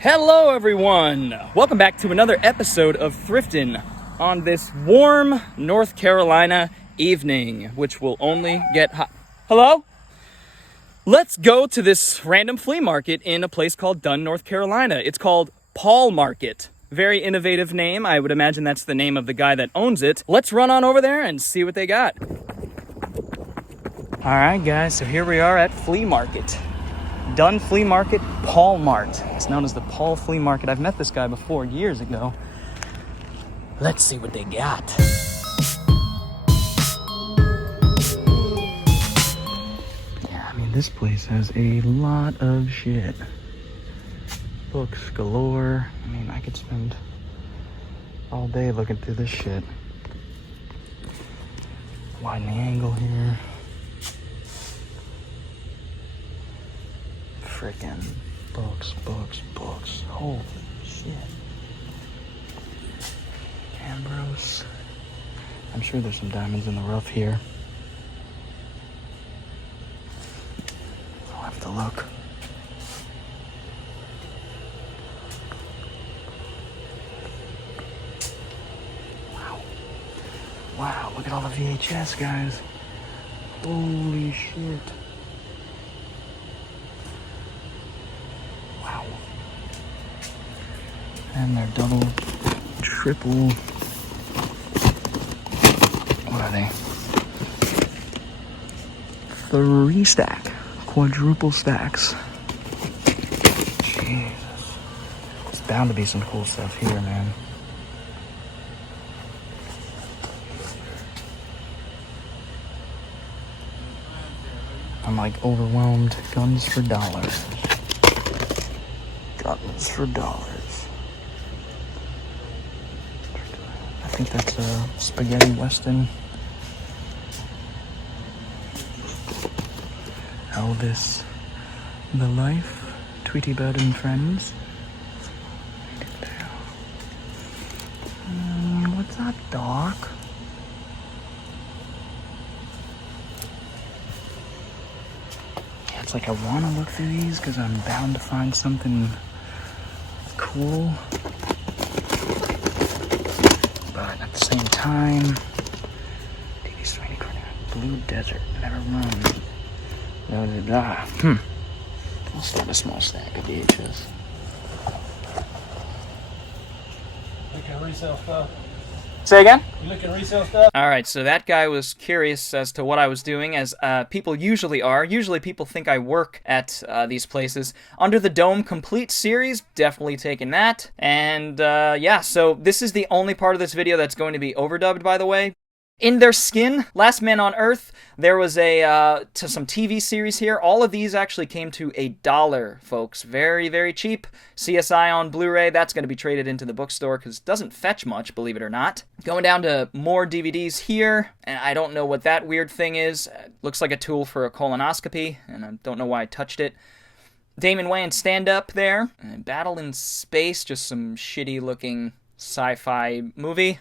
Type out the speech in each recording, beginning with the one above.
Hello everyone! Welcome back to another episode of Thriftin on this warm North Carolina evening, which will only get hot. Hello? Let's go to this random flea market in a place called Dunn, North Carolina. It's called Paul Market. Very innovative name. I would imagine that's the name of the guy that owns it. Let's run on over there and see what they got. Alright guys, so here we are at Flea Market. Dunn Flea Market, Paul Mart. It's known as the Paul Flea Market. I've met this guy before, years ago. Let's see what they got. Yeah, I mean, this place has a lot of shit. Books galore. I mean, I could spend all day looking through this shit. Widen the angle here. Freaking books. Holy shit. Ambrose. I'm sure there's some diamonds in the rough here. I'll have to look. Wow, look at all the VHS, guys. Holy shit. And they're double, triple, what are they? 3-stack, quadruple stacks. Jesus. There's bound to be some cool stuff here, man. I'm like overwhelmed. Guns for dollars. Guns for dollars. I think that's a spaghetti western. Elvis, The Life, Tweety Bird and Friends. What's that, Doc? Yeah, it's like I want to look through these because I'm bound to find something cool. But at the same time, TV Sweeney Blue Desert, never run. I'll start a small stack of VHS. Looking at resale stuff. Say again? You looking at resale stuff? Alright, so that guy was curious as to what I was doing, as people usually are. Usually people think I work at these places. Under the Dome Complete Series, definitely taking that. And yeah, so this is the only part of this video that's going to be overdubbed, by the way. In Their Skin, Last Man on Earth, there was some TV series here. All of these actually came to $1, folks. Very, very cheap. CSI on Blu-ray, that's going to be traded into the bookstore because it doesn't fetch much, believe it or not. Going down to more DVDs here, and I don't know what that weird thing is. Looks like a tool for a colonoscopy, and I don't know why I touched it. Damon Wayans stand-up there. And Battle in Space, just some shitty-looking sci-fi movie.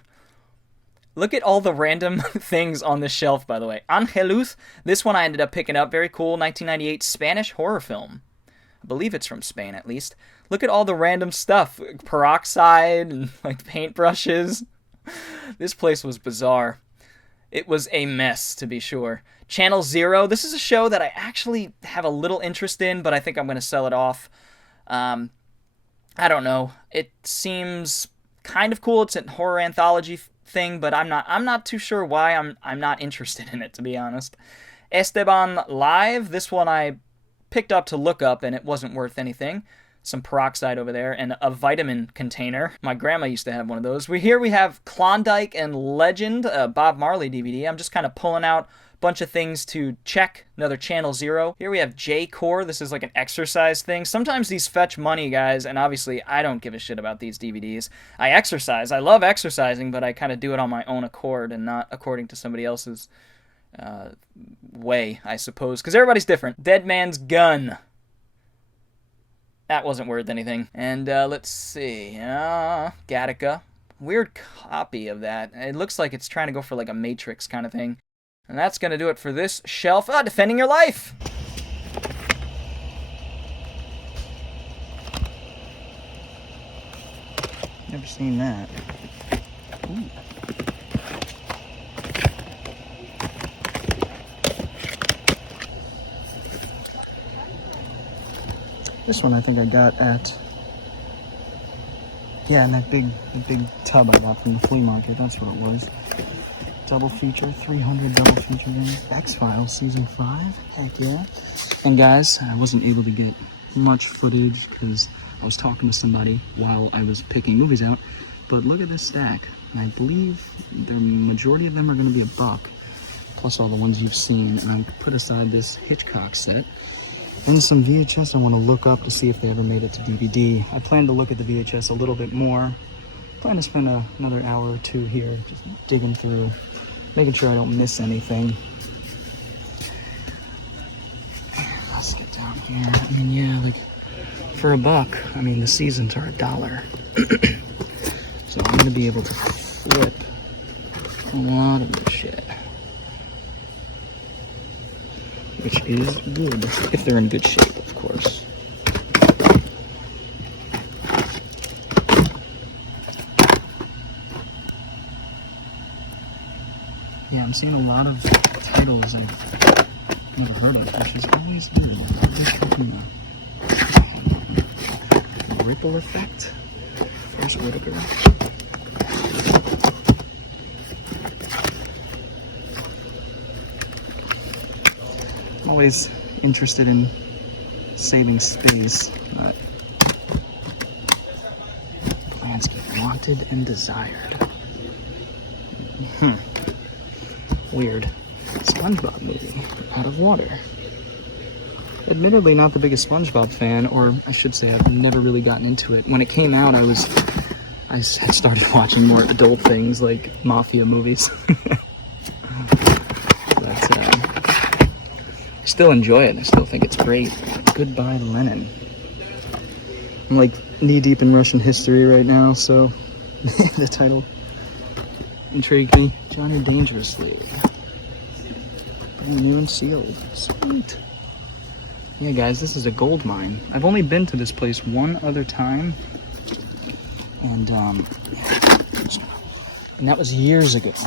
Look at all the random things on the shelf, by the way. Angelus, this one I ended up picking up. Very cool, 1998 Spanish horror film. I believe it's from Spain, at least. Look at all the random stuff. Peroxide and, like, paintbrushes. This place was bizarre. It was a mess, to be sure. Channel Zero, this is a show that I actually have a little interest in, but I think I'm going to sell it off. I don't know. It seems kind of cool. It's a horror anthology thing, but I'm not too sure why I'm not interested in it, to be honest. Esteban Live, this one I picked up to look up and it wasn't worth anything. Some peroxide over there and a vitamin container. My grandma used to have one of those. Here we have Klondike and Legend, a Bob Marley DVD. I'm just kind of pulling out bunch of things to check. Another Channel Zero. Here we have J-Core. This is like an exercise thing. Sometimes these fetch money, guys, and obviously I don't give a shit about these DVDs. I exercise. I love exercising, but I kind of do it on my own accord and not according to somebody else's way, I suppose, because everybody's different. Dead Man's Gun. That wasn't worth anything. And let's see. Gattaca. Weird copy of that. It looks like it's trying to go for like a Matrix kind of thing. And that's going to do it for this shelf. Defending Your Life. Never seen that. Ooh. This one I think I got at, yeah, in that big tub I got from the flea market. That's what it was. Double feature, 300 double feature game. X-Files season 5. Heck yeah. And guys, I wasn't able to get much footage because I was talking to somebody while I was picking movies out. But look at this stack. And I believe the majority of them are going to be $1, plus all the ones you've seen. And I put aside this Hitchcock set. And some VHS I want to look up to see if they ever made it to DVD. I plan to look at the VHS a little bit more. Plan to spend another hour or two here just digging through, making sure I don't miss anything. Let's get down here. I mean, yeah, like for $1, I mean, the seasons are $1. So I'm gonna be able to flip a lot of this shit, which is good, if they're in good shape, of course. Yeah, I'm seeing a lot of titles I've never heard of, which is always good. Ripple Effect, Forrest Whitaker. I'm always interested in saving space, but plants get wanted and desired. Weird. SpongeBob movie, Out of Water. Admittedly not the biggest SpongeBob fan, or I should say I've never really gotten into it. When it came out, I had started watching more adult things like mafia movies. But I still enjoy it. I still think it's great. Goodbye, Lenin. I'm like knee-deep in Russian history right now, so the title intrigued me. Johnny Dangerously. New and sealed. Sweet. Yeah, guys, this is a gold mine. I've only been to this place one other time, and that was years ago. I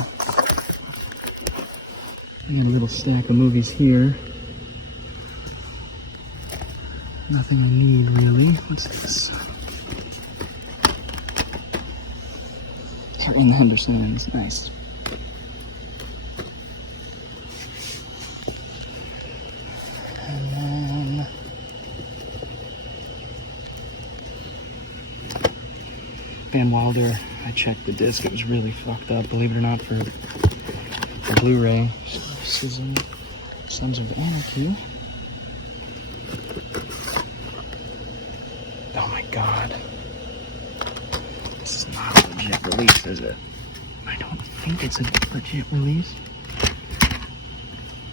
got a little stack of movies here. Nothing I need, really. What's this? Harry and the Hendersons. Nice. Van Wilder, I checked the disc, it was really fucked up, believe it or not, for Blu-ray. Sons of Anarchy. Oh my god. This is not a legit release, is it? I don't think it's a legit release.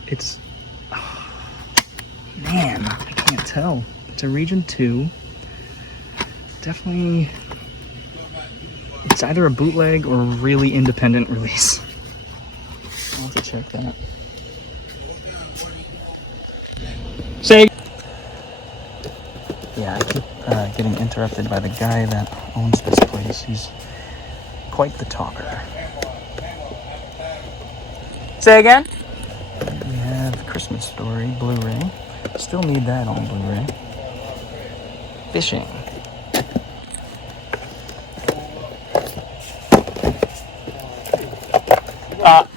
It's... Oh, man, I can't tell. It's a Region 2. Definitely... It's either a bootleg or a really independent release. I'll have to check that. Say. Yeah, I keep getting interrupted by the guy that owns this place. He's quite the talker. Say again? We have Christmas Story Blu-ray. Still need that on Blu-ray. Fishing.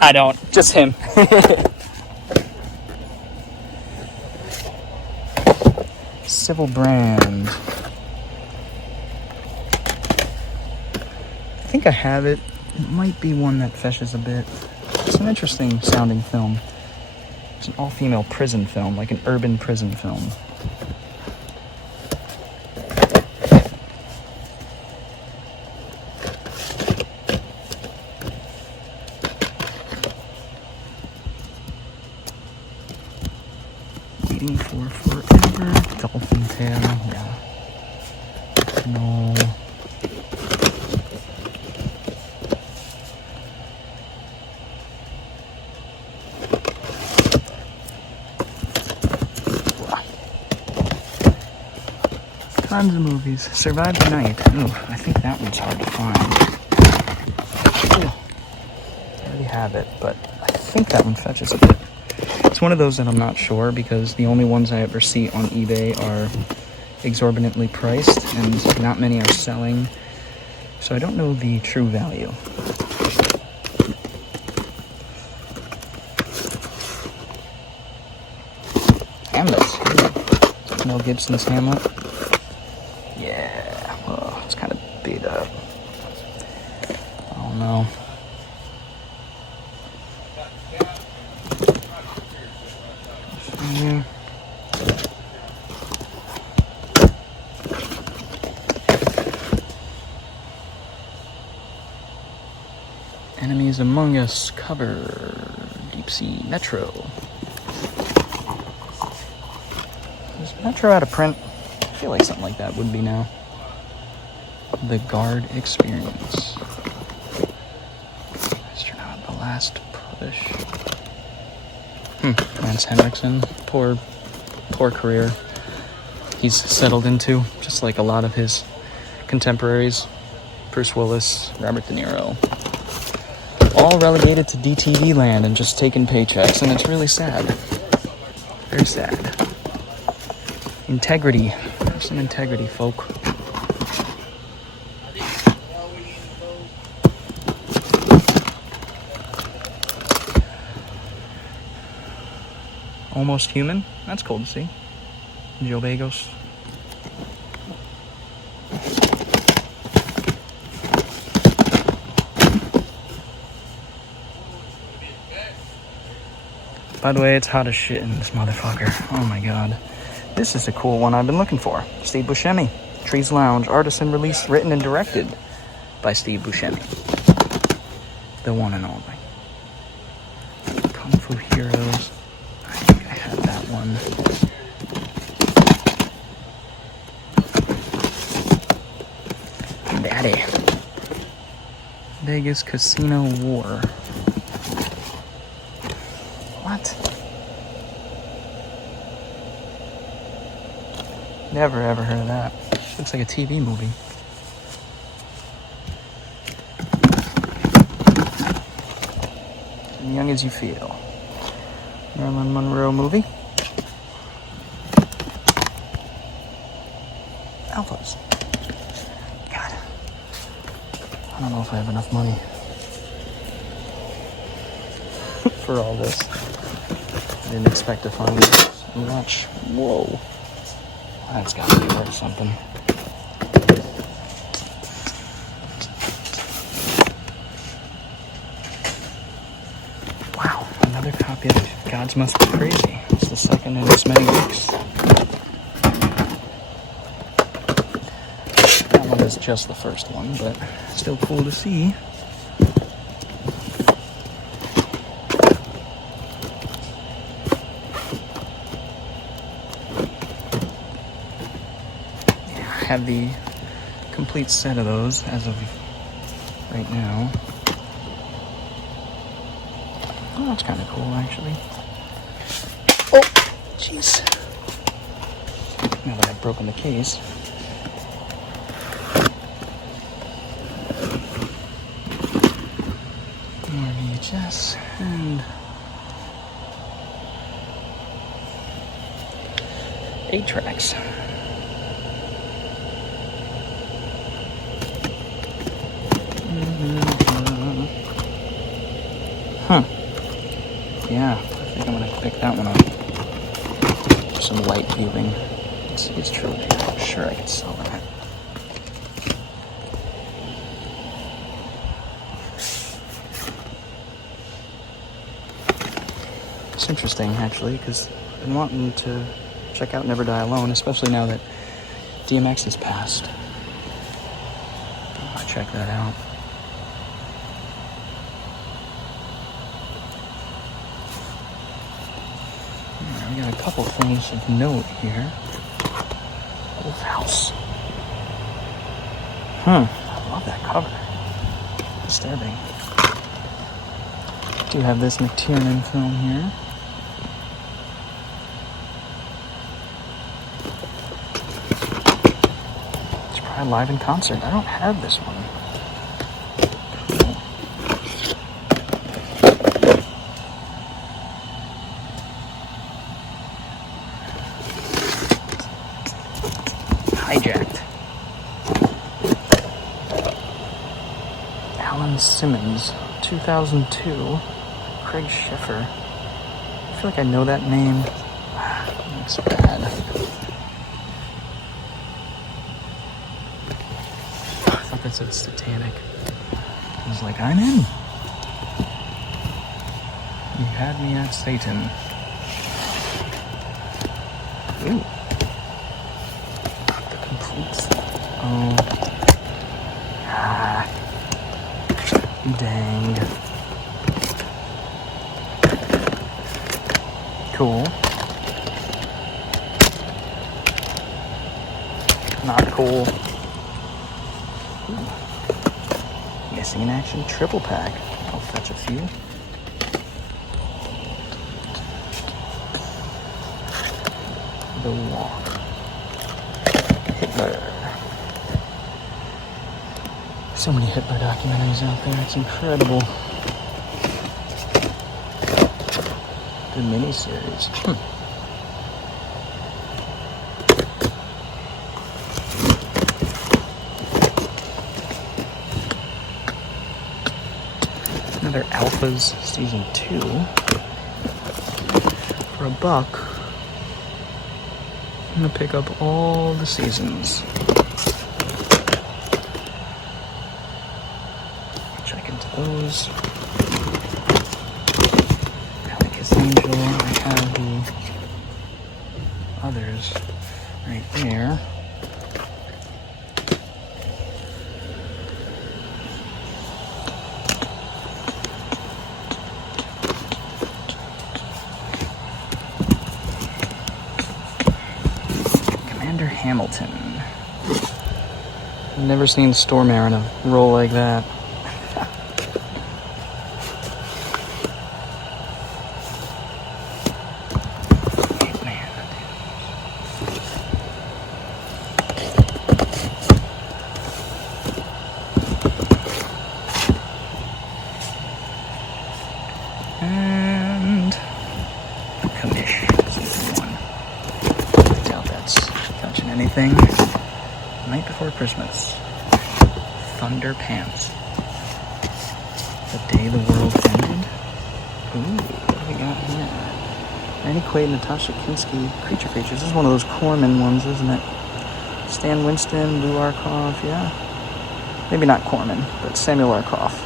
I don't. Just him. Civil Brand. I think I have it. It might be one that feshes a bit. It's an interesting sounding film. It's an all-female prison film, like an urban prison film. Waiting for Forever. Dolphin Tail, yeah. No. Tons of movies. Survive the Night. Ooh, I think that one's hard to find. Ooh, I already have it, but I think that one fetches a bit. It's one of those that I'm not sure because the only ones I ever see on eBay are exorbitantly priced and not many are selling. So I don't know the true value. Hamlet. Mel Gibson's Hamlet. Yeah. Oh, it's kind of beat up. Oh no. Yeah. Enemies Among Us cover. Deep Sea Metro. Is Metro out of print? I feel like something like that would be now. The Guard Experience. Astronaut, The Last Push. Lance Henriksen. Poor career he's settled into, just like a lot of his contemporaries. Bruce Willis, Robert De Niro. All relegated to DTV land and just taking paychecks, and it's really sad. Very sad. Integrity. Have some integrity, folk. Almost Human. That's cool to see. Joe Bagos. By the way, it's hot as shit in this motherfucker. Oh my god. This is a cool one I've been looking for. Steve Buscemi. Trees Lounge. Artisan released, written and directed by Steve Buscemi. The one and only. Kung Fu Heroes. I think I had that one. Daddy. Vegas Casino War. What? Never ever heard of that. Looks like a TV movie. As Young as You Feel. Marilyn Monroe movie. Alphas. God. I don't know if I have enough money for all this. I didn't expect to find this much. Whoa. That's gotta be worth something. Wow, another copy of Gods Must Be Crazy. It's the second in as many weeks. That one is just the first one, but still cool to see. Have the complete set of those as of right now. Oh, that's kind of cool, actually. Oh, jeez. Now that I've broken the case. More VHS and 8 tracks. Yeah, I think I'm gonna pick that one up. Some light viewing. It's truly, I'm sure I could sell that. It's interesting, actually, because I've been wanting to check out Never Die Alone, especially now that DMX has passed. I'll check that out. We got a couple things of note here. Wolf House. I love that cover. Disturbing. Do have this McTiernan film here. try live in concert. I don't have this one. Hijacked. Alan Simmons, 2002. Craig Schiffer. I feel like I know that name. Looks bad. I thought that said satanic. I was like, I'm in. You had me at Satan. Ooh. The complete. Oh. Ah. Dang. Cool. Not cool. Ooh. Missing in action triple pack. I'll fetch a few. The Walk. Hitler. So many Hitler documentaries out there, it's incredible. The miniseries. Another Alphas Season 2. For $1. I'm gonna pick up all the seasons. Check into those. Alec Angel. I have the others right there. Hamilton. I've never seen Stormare in a role like that. And commission. Anything. Night Before Christmas. Thunder Pants. The Day the World Ended. Ooh, what do we got here? Randy Quaid, Natasha Kinski, Creature Features. This is one of those Corman ones, isn't it? Stan Winston, Lou Arkoff, yeah. Maybe not Corman, but Samuel Arkoff.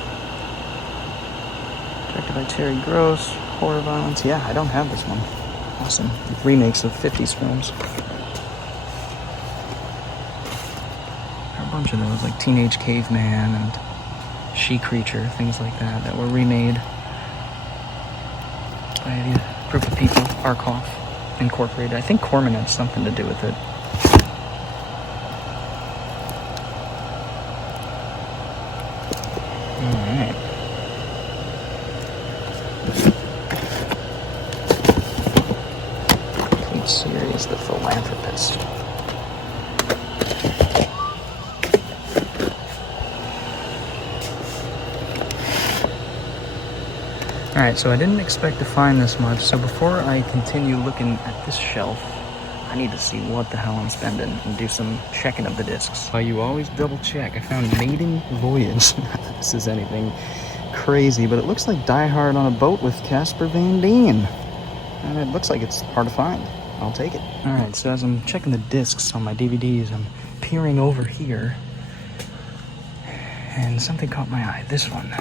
Directed by Terry Gross. Horror Violence. Yeah, I don't have this one. Awesome. Remakes of 50s films. Bunch of those, like Teenage Caveman and She Creature, things like that, that were remade by a group of people. Arkoff Incorporated. I think Corman had something to do with it. Alright. Complete series, The Philanthropist. Alright, so I didn't expect to find this much, so before I continue looking at this shelf, I need to see what the hell I'm spending and do some checking of the discs. You always double check. I found Maiden Voyage. This is anything crazy, but it looks like Die Hard on a Boat with Casper Van Dien. And it looks like it's hard to find. I'll take it. Alright, so as I'm checking the discs on my DVDs, I'm peering over here, and something caught my eye. This one.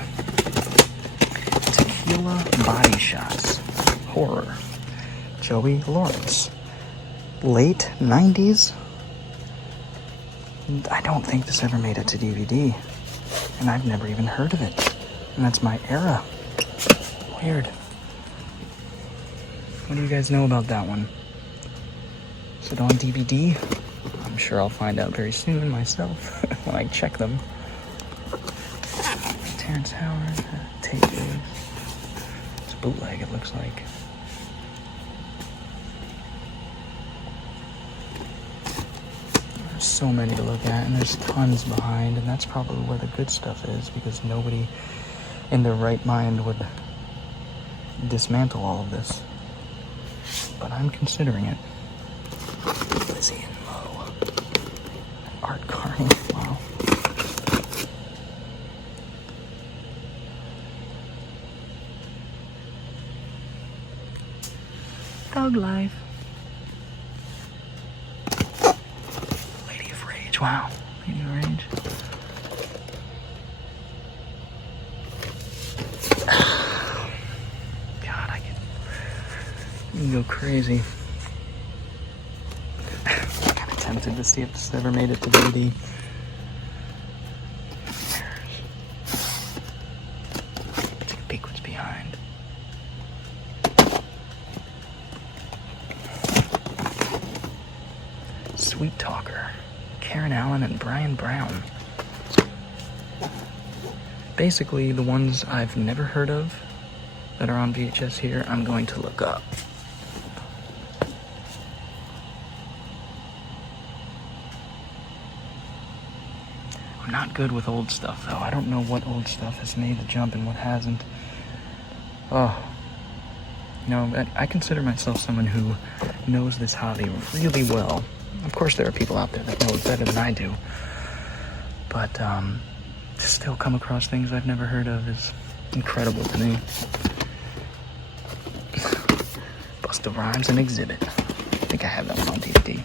Tequila Body Shots. Horror. Joey Lawrence. Late 90s? I don't think this ever made it to DVD. And I've never even heard of it. And that's my era. Weird. What do you guys know about that one? Is it on DVD? I'm sure I'll find out very soon myself when I check them. Terrence Howard. Take it. It's bootleg, it looks like. so many to look at, and there's tons behind, and that's probably where the good stuff is, because nobody in their right mind would dismantle all of this. But I'm considering it. Lizzie and Mo. Art Carney. Wow. Thug life. Lady of Rage. Wow. Lady of Rage. God, I can go crazy. I'm kind of tempted to see if this ever made it to DVD. Take a peek what's behind. Sweet Talker, Karen Allen and Brian Brown. Basically, the ones I've never heard of that are on VHS here, I'm going to look up. I'm not good with old stuff, though. I don't know what old stuff has made the jump and what hasn't. Oh. You know, I consider myself someone who knows this hobby really well. Of course, there are people out there that know it better than I do. But, to still come across things I've never heard of is incredible to me. Busta Rhymes and Exhibit. I think I have that one on DVD.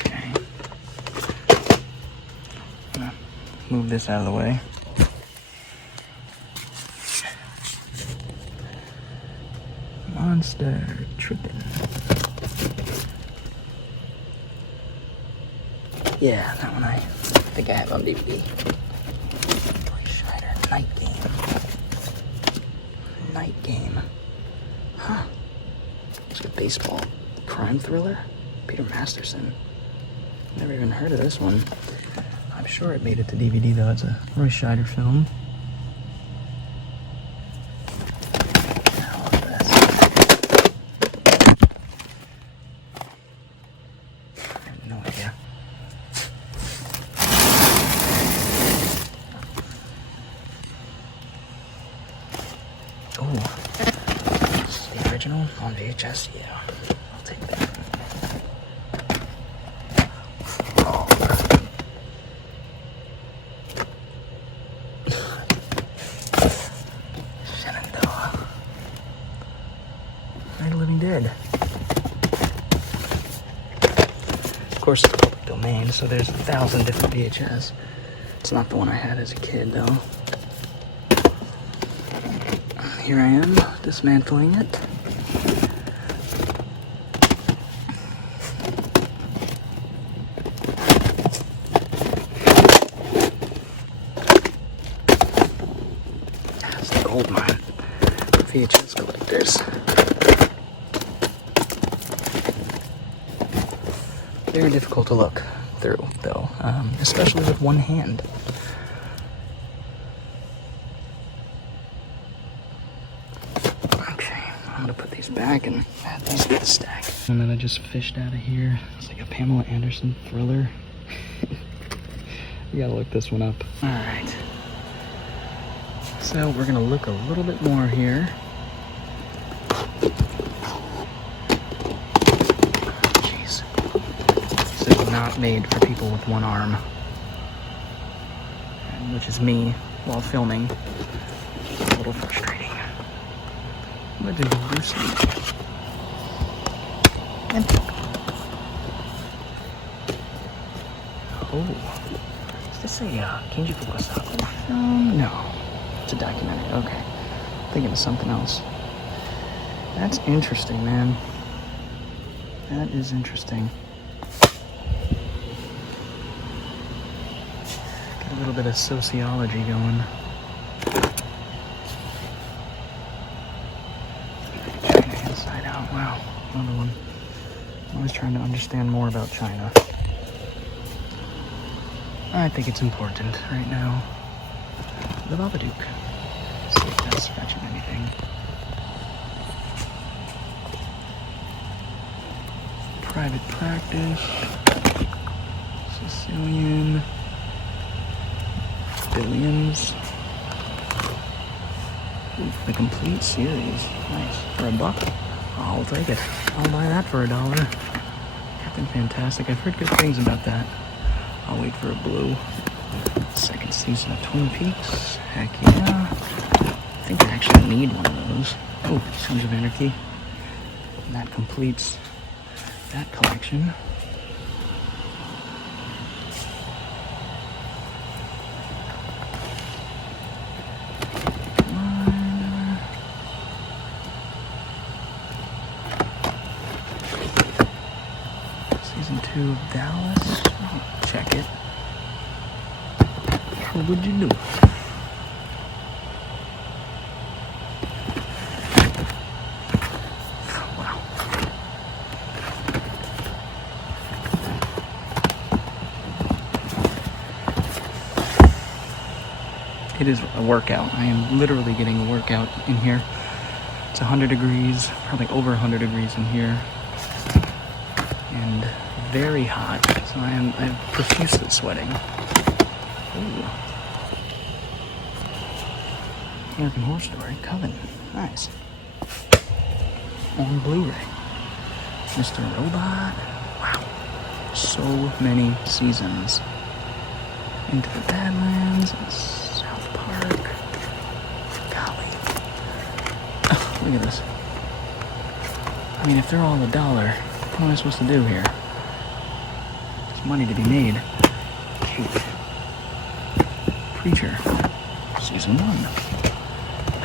Okay. I'm gonna move this out of the way. Monster Trippin'. Yeah, that one I think I have on DVD. Night Game. Night Game. Huh. It's a baseball crime thriller. Peter Masterson. Never even heard of this one. I'm sure it made it to DVD though. It's a Roy Scheider film. On VHS, yeah, I'll take that. Oh. Shenandoah. Night of the Living Dead. Of course, it's public domain, so there's 1,000 different VHS. It's not the one I had as a kid, though. Here I am, dismantling it. Goldmine for VHS collectors. Very difficult to look through, though, especially with one hand. Okay, I'm gonna put these back and add these to the stack. And then I just fished out of here. It's like a Pamela Anderson thriller. You gotta look this one up. All right. So we're gonna look a little bit more here. Jeez. This is not made for people with one arm. Which is me while filming. A little frustrating. Legend of Bruce Lee. And oh. Is this a Kenji Fukasaku film? No. It's a documentary. Okay. Thinking of something else. That's interesting, man. That is interesting. Got a little bit of sociology going. China inside out. Wow. Another one. I'm always trying to understand more about China. I think it's important right now. The Babadook. See if that's scratching anything. Private practice. Sicilian. Billions. Ooh, the complete series. Nice. For $1? I'll take it. I'll buy that for $1. Captain Fantastic. I've heard good things about that. I'll wait for a blue. Second season of Twin Peaks. Heck yeah. I think I actually need one of those. Oh, Sons of Anarchy. And that completes that collection. Season 2 of Dallas. I'll check it. What would you do? Wow. It is a workout. I am literally getting a workout in here. It's 100 degrees, probably over 100 degrees in here. And very hot, so I'm profusely sweating. Ooh. American Horror Story, Coven, nice. On Blu-ray. Mr. Robot, wow. So many seasons. Into the Badlands, South Park. Golly. Oh, look at this. I mean, if they're all $1, what am I supposed to do here? There's money to be made. Cake. Preacher. Season 1.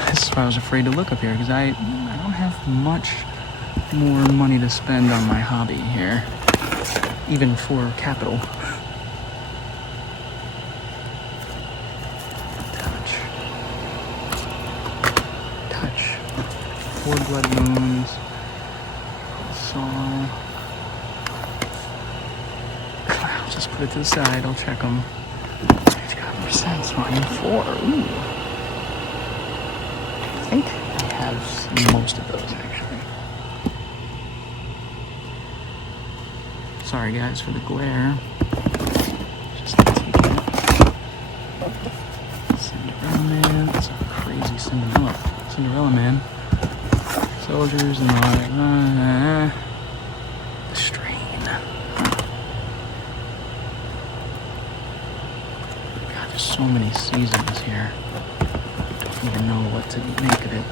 This is why I was afraid to look up here, because I don't have much more money to spend on my hobby here. Even for capital. Touch. 4 Blood Moons. Saw. I'll just put it to the side, I'll check them. Percent Volume 4. Ooh. I think I have most of those actually. Sorry guys for the glare. Just taking it. Cinderella Man. That's a crazy Cinderella Man. Soldiers and all. The Strain. There's so many seasons here. Don't even know what to make of it.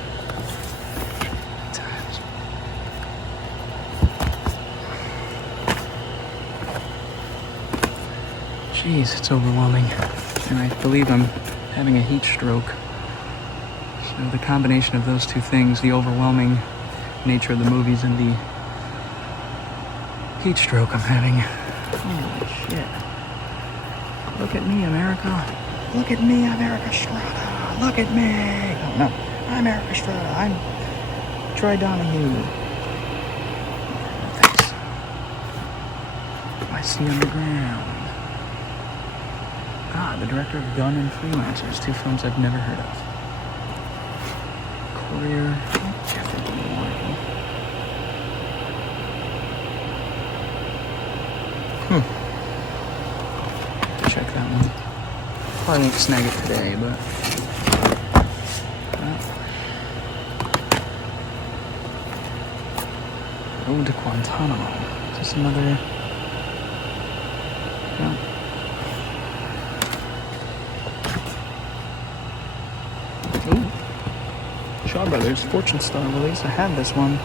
Times. Jeez, it's overwhelming. And I believe I'm having a heat stroke. So the combination of those two things, the overwhelming nature of the movies and the heat stroke I'm having. Holy shit. Look at me, America. Look at me, America Strada. Look at me. Oh, no. I'm America Strada. I'm Troy Donahue. Thanks. I see underground. Ah, the director of Gun and Freelancers. 2 films I've never heard of. Courier. Jeffrey Morgan. Check that one. Probably won't snag it today, but Road to Guantanamo. Is this another? No. Ooh. Shaw Brothers Fortune Star release. I had this one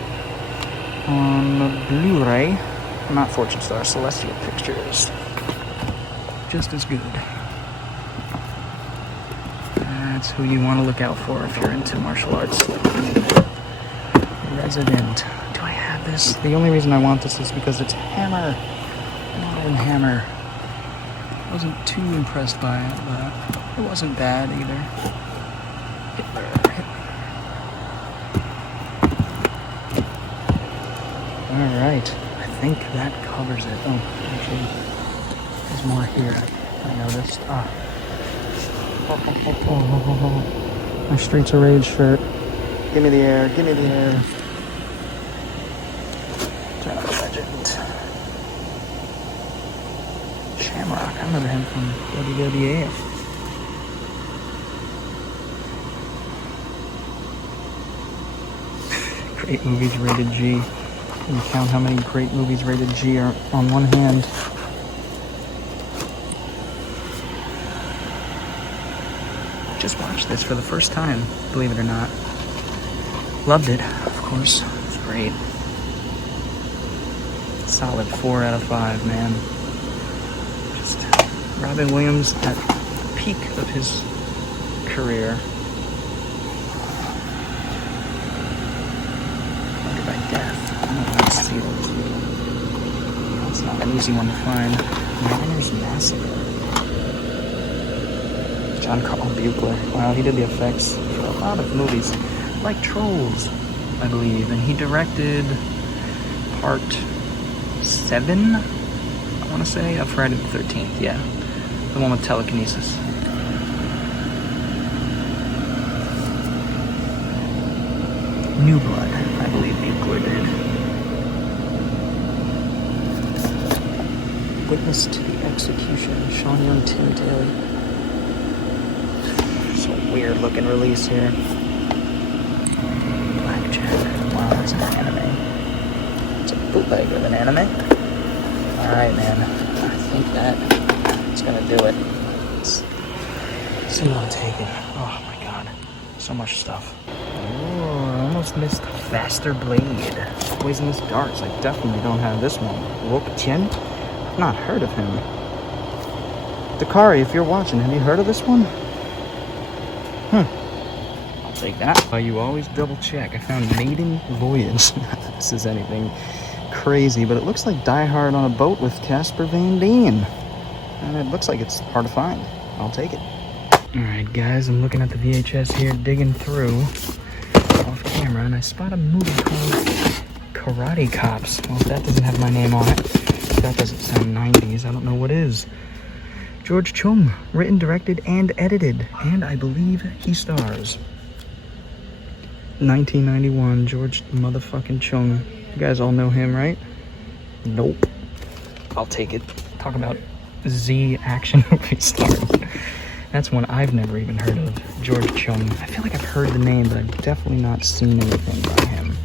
on Blu-ray. Not Fortune Star, Celestial Pictures. Just as good. That's who you want to look out for if you're into martial arts. Resident. Do I have this? The only reason I want this is because it's Hammer. Modern Hammer. I wasn't too impressed by it, but it wasn't bad either. Hitler. Alright. I think that covers it. Oh, actually, there's more here. I noticed. My Streets of Rage shirt. Give me the air. Give me the air. Legend. Shamrock. I remember him from WWF. Great movies rated G. Can you count how many great movies rated G are on one hand? Just watched this for the first time, believe it or not. Loved it, of course. It's great. Solid 4 out of 5, man. Just Robin Williams at the peak of his career. Murdered by Death. I don't know how to see those. That's not an easy one to find. Miner's Massacre. John Carl Buechler. Wow, he did the effects for a lot of movies, like Trolls, I believe, and he directed part 7, I want to say, of Friday the 13th, yeah. The one with telekinesis. New Blood, I believe Buechler did. Witness to the Execution, Sean Young, Tim Daly. Weird looking release here. Blackjack. Wow, that's an anime. It's a bootleg of an anime. Alright, man. I think that's gonna do it. Let's see what I'm taking. Oh my god. So much stuff. Oh, I almost missed Faster Blade. Poisonous Darts. I definitely don't have this one. Wook Chen? I've not heard of him. Dakari, if you're watching, have you heard of this one? I'll take that. You always double check. I found Maiden Voyage. Not that this is anything crazy, but it looks like Die Hard on a boat with Casper Van Dien. And it looks like it's hard to find. I'll take it. Alright guys, I'm looking at the VHS here, digging through off camera, and I spot a movie called Karate Cops. Well, if that doesn't have my name on it, that doesn't sound 90s, I don't know what is. George Chung, written, directed, and edited, and I believe he stars. 1991, George motherfucking Chung. You guys all know him, right? Nope. I'll take it. Talk about Z action movie stars. That's one I've never even heard of. George Chung. I feel like I've heard the name, but I've definitely not seen anything by him.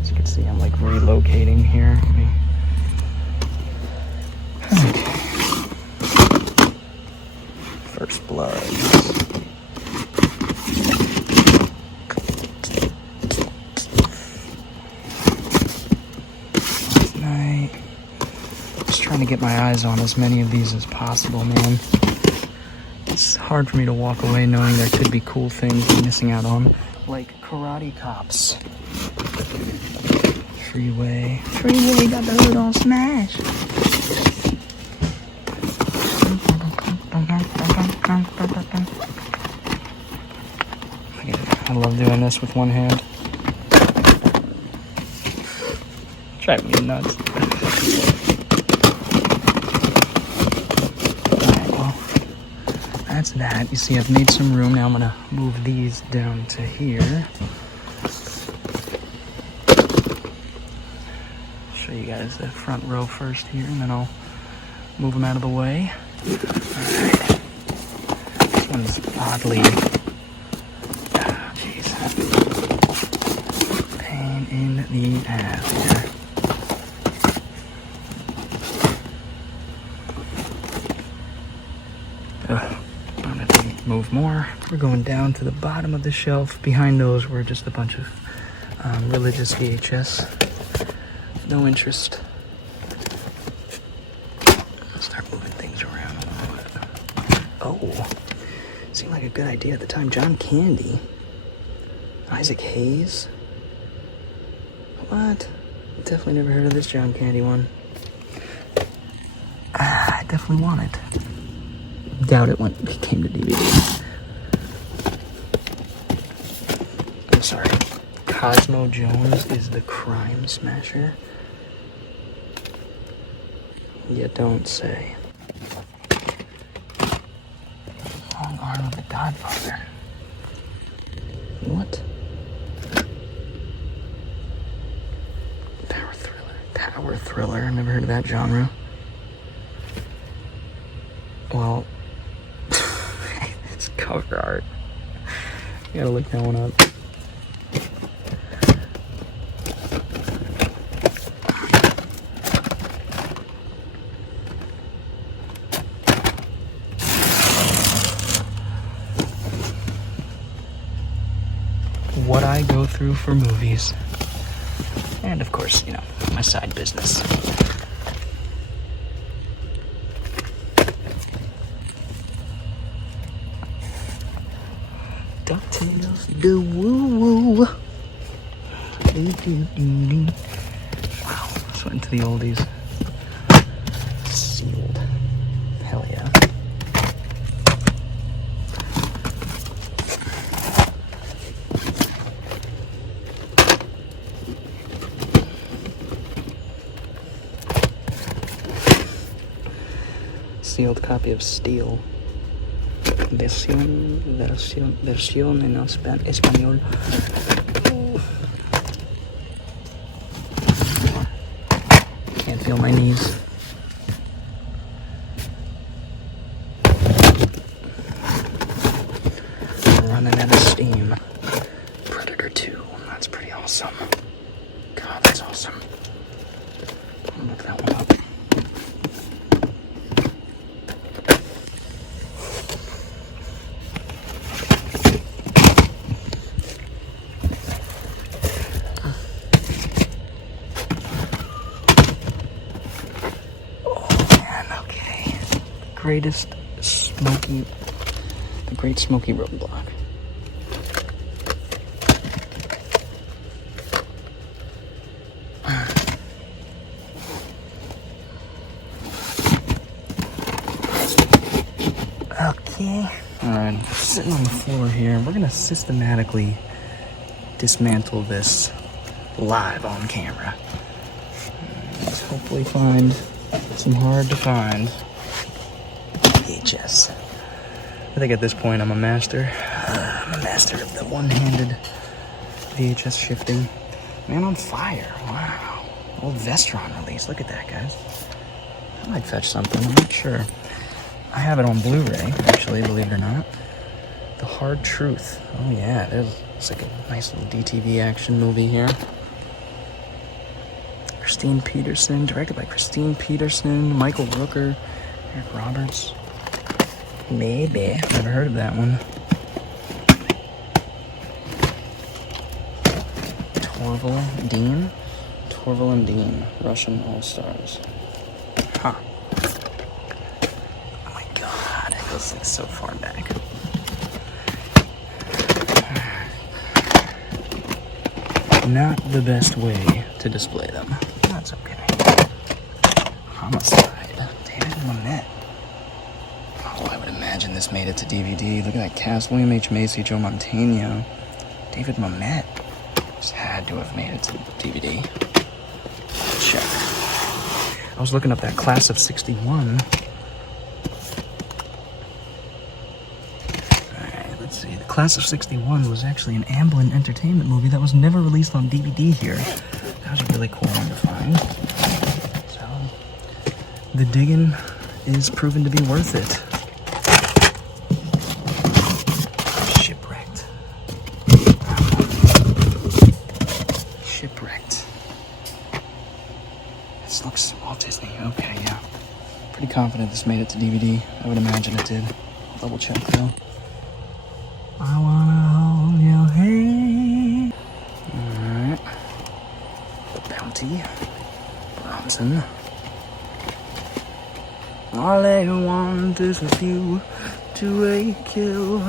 As you can see, I'm like relocating here. First Blood. Last night. Just trying to get my eyes on as many of these as possible, man. It's hard for me to walk away knowing there could be cool things I'm missing out on, like Karate Cops. Freeway. Freeway got the hood on smash. I love doing this with one hand. Drive me nuts. Alright, well, that's that. You see, I've made some room. Now I'm gonna move these down to here. Show you guys the front row first here, and then I'll move them out of the way. Alright. This one's oddly... Oh, jeez. Pain in the ass here. I'm gonna move more. We're going down to the bottom of the shelf. Behind those were just a bunch of religious VHS. No interest. Start moving things around a little bit. Oh, seemed like a good idea at the time. John Candy. Isaac Hayes. What? Definitely never heard of this John Candy one. I definitely want it. Doubt it came to DVD. I'm sorry. Cosmo Jones is the crime smasher. You don't say. Long arm of the Godfather. What? Power thriller. Power thriller. Never heard of that genre. Well, it's cover art. You gotta look that one up. What I go through for movies. And of course, you know, my side business. DuckTales, the woo-woo. Wow, just went into the oldies. Sealed. Hell yeah. Sealed copy of Steel. Versión en español. Can't feel my knees. Running out of steam. Predator 2. That's pretty awesome. God, that's awesome. I'll look that one up. The Great Smoky Roadblock. Okay. Alright, sitting on the floor here. We're gonna systematically dismantle this live on camera. Let's hopefully find some hard to find VHS. I think at this point I'm a master. I'm a master of the one-handed VHS shifting. Man on Fire. Wow. Old Vestron release. Look at that, guys. I might fetch something. I'm not sure. I have it on Blu-ray, actually, believe it or not. The Hard Truth. Oh yeah, it's like a nice little DTV action movie here. Christine Peterson, directed by Christine Peterson, Michael Rooker, Eric Roberts. Maybe. Never heard of that one. Torval and Dean, Russian All-Stars. Huh. Oh my god, it goes like so far back. Not the best way to display them. That's okay. Homicide. David Mamet. Oh, I would imagine this made it to DVD. Look at that cast. William H. Macy, Joe Mantegna, David Mamet. This had to have made it to DVD. Check. I was looking up that Class of 61. Alright, let's see. The Class of 61 was actually an Amblin Entertainment movie that was never released on DVD here. That was a really cool one to find. So, the digging is proven to be worth it. Shipwrecked. This looks Walt Disney. Okay, yeah. Pretty confident this made it to DVD. I would imagine it did. I'll double check though. I wanna hold your hand. Alright. The Bounty. Bronson. All I want is with you to a kill.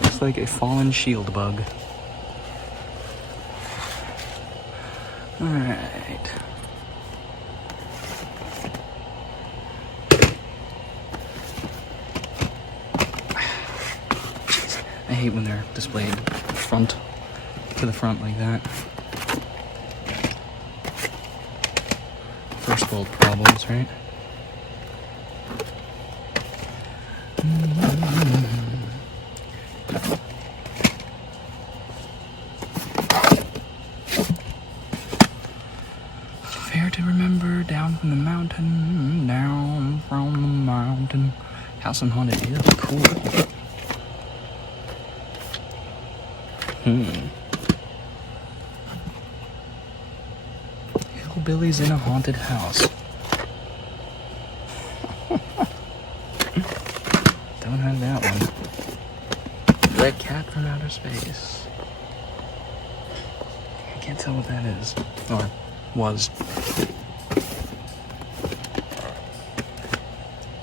Looks like a fallen shield bug. Alright. I hate when they're displayed front to the front like that. First world problems, right? House on Haunted Hill. Cool. Hillbillies in a haunted house. Don't have that one. Red Cat from Outer Space. I can't tell what that is. Or was.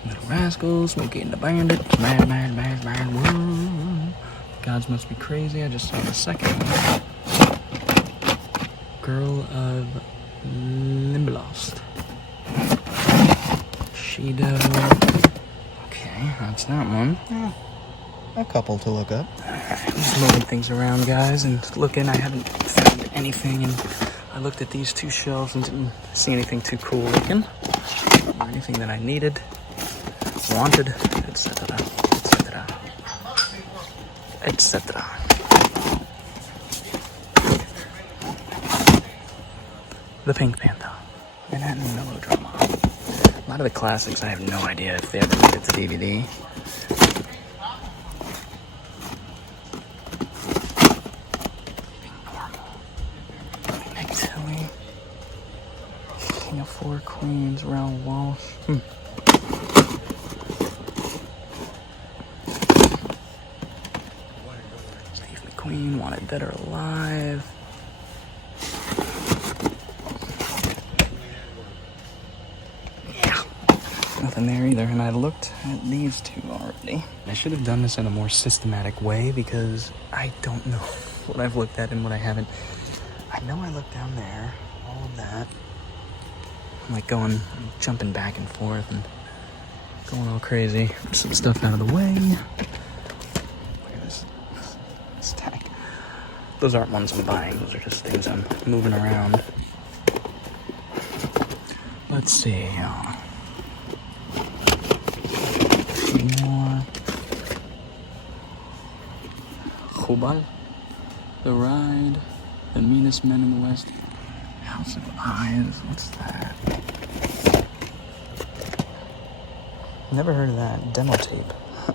Little Rascals, Smokey and the Bandit, Mad, Mad, Mad, Mad World. Gods Must Be Crazy, I just saw the second one. Girl of Limberlost. Shido. Okay, that's that one. A couple to look up. Alright, just moving things around, guys, and looking. I haven't found anything, and I looked at these two shelves and didn't see anything too cool looking, or anything that I needed, wanted, etc., etc., etc. The Pink Panther, Manhattan Melodrama. A lot of the classics, I have no idea if they ever made it to DVD. King of Four Queens, Raoul Walsh. Steve McQueen, Wanted Dead or Alive. Yeah. Nothing there either, and I looked at these two already. I should have done this in a more systematic way because I don't know what I've looked at and what I haven't. I know I looked down there, all of that. I'm like jumping back and forth and going all crazy. Put some stuff out of the way. Look at this stack. Those aren't ones I'm buying. Those are just things I'm moving around. Let's see. More. Chobal. The Ride. The Meanest Men in the West. House of Eyes. What's that? Never heard of that. Demo tape. I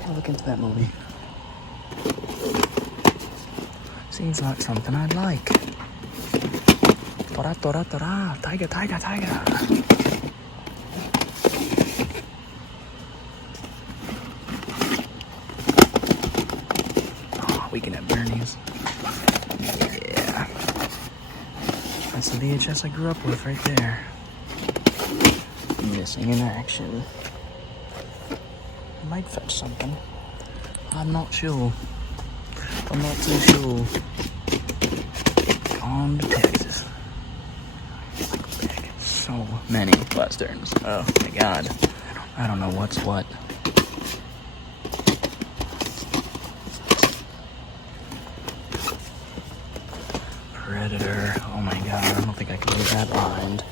gotta look into that movie. Seems like something I'd like. Tora, tora, tora. Tiger, tiger, tiger. Oh, Weekend at Bernie's. Yeah. That's the VHS I grew up with right there. Missing in action. Might fetch something. I'm not sure. I'm not too sure. On to Texas. So many westerns. Oh my god. I don't know what's what. Predator. Oh my god. I don't think I can leave that behind.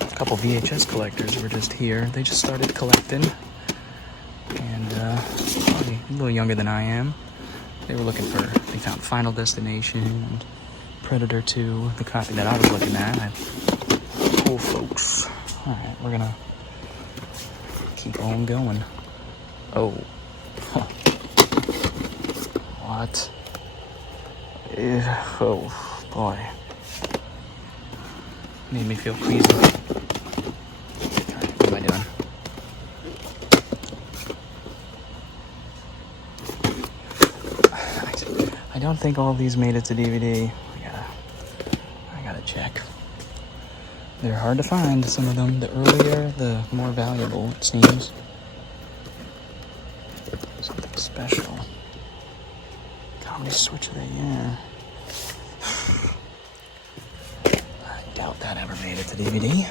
A couple VHS collectors were just here. They just started collecting. And probably a little younger than I am. They were looking for, they found Final Destination and Predator 2, the copy that I was looking at. Cool folks. Alright, we're gonna keep on going. Oh. Huh. What? Oh, boy. Made me feel queasy. Alright, what am I doing? I don't think all of these made it to DVD. I gotta check. They're hard to find, some of them. The earlier, the more valuable, it seems. Something special. Comedy Switch of the Year. I doubt that ever made it to DVD.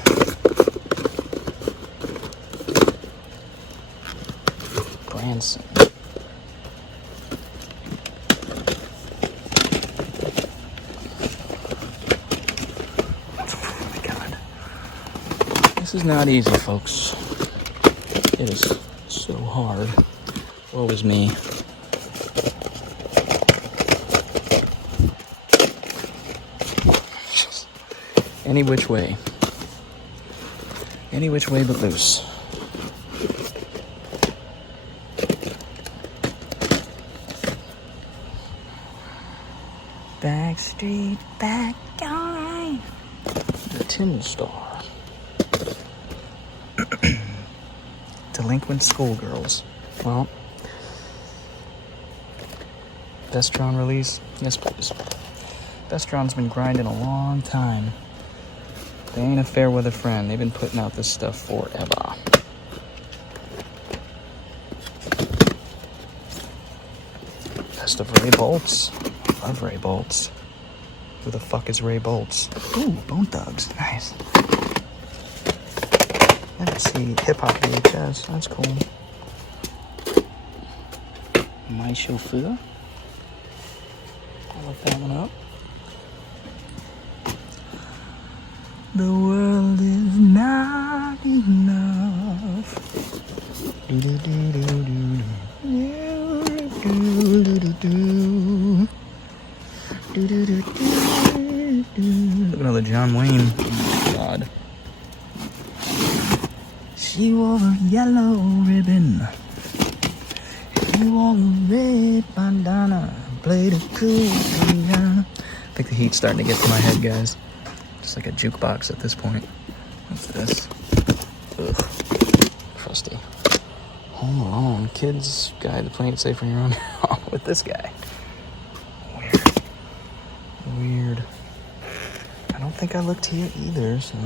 Branson. This is not easy, folks. It is so hard. Woe is me. Any which way. Any which way but loose. Backstreet back guy. The Tin Star. Delinquent schoolgirls. Well, Vestron release? Yes, please. Vestron's been grinding a long time. They ain't a fair weather friend. They've been putting out this stuff forever. Best of Ray Bolts. Love Ray Bolts. Who the fuck is Ray Bolts? Ooh, Bone Thugs. Nice. I didn't see hip hop VHS. That's cool. My Chauffeur. I'll look that one up. The world is not enough. Look at another John Wayne. Oh my God. She wore a yellow ribbon. He wore a red bandana. Played a cool piano. I think the heat's starting to get to my head, guys. Just like a jukebox at this point. What's this? Ugh. Crusty. Home Alone. Kids Guide to Playing It Safe on Your Own. With this guy. Weird. I don't think I looked here either, so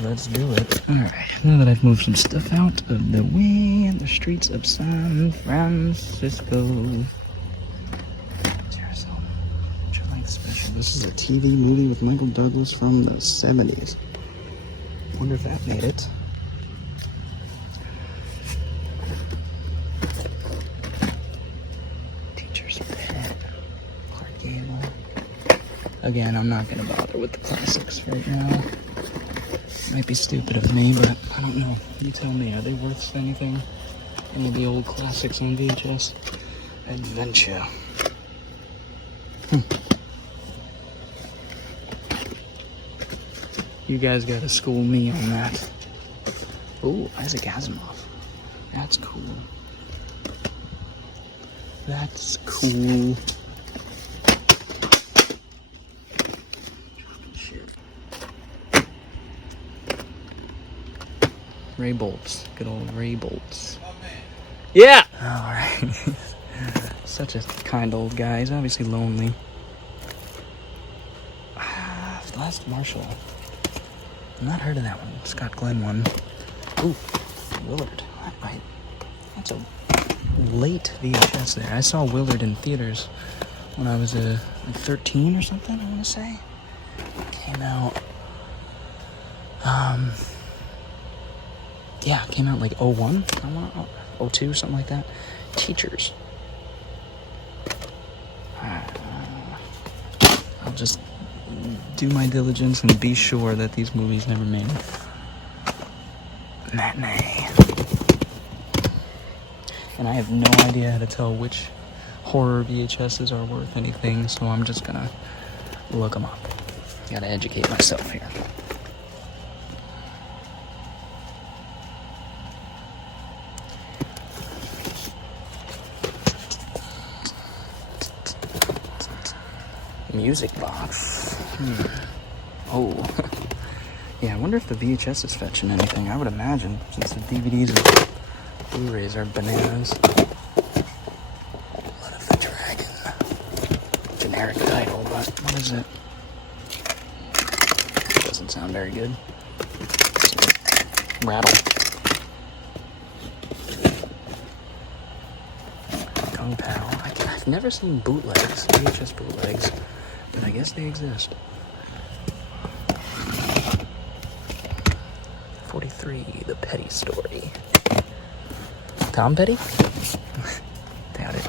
let's do it. Alright, now that I've moved some stuff out of the way in the streets of San Francisco. Special. This is a TV movie with Michael Douglas from the 70s. Wonder if that made it. Teacher's Pet. Clark Gable. Again, I'm not gonna bother with the classics right now. Might be stupid of me, but I don't know. You tell me, are they worth anything? Any of the old classics on VHS? Adventure. You guys gotta school me on that. Ooh, Isaac Asimov. That's cool. That's cool. Shit. Ray Bolts. Good old Ray Bolts. Yeah! Alright. Such a kind old guy. He's obviously lonely. Last Marshall. Not heard of that one. Scott Glenn one. Ooh, Willard. That's a late VHS there. I saw Willard in theaters when I was like 13 or something, I want to say. Came out. Yeah, came out like 01, 02, something like that. Teachers. I'll just do my diligence and be sure that these movies never made it. Matinee. And I have no idea how to tell which horror VHSs are worth anything, so I'm just gonna look them up. Gotta educate myself here. Music box. Oh. Yeah, I wonder if the VHS is fetching anything. I would imagine, since the DVDs and Blu-rays are bananas. Blood of the Dragon. Generic title, but what is it? Doesn't sound very good. Rattle. Kung Pao. I've never seen bootlegs, VHS bootlegs, but I guess they exist. 43, The Petty Story. Tom Petty? Doubt it.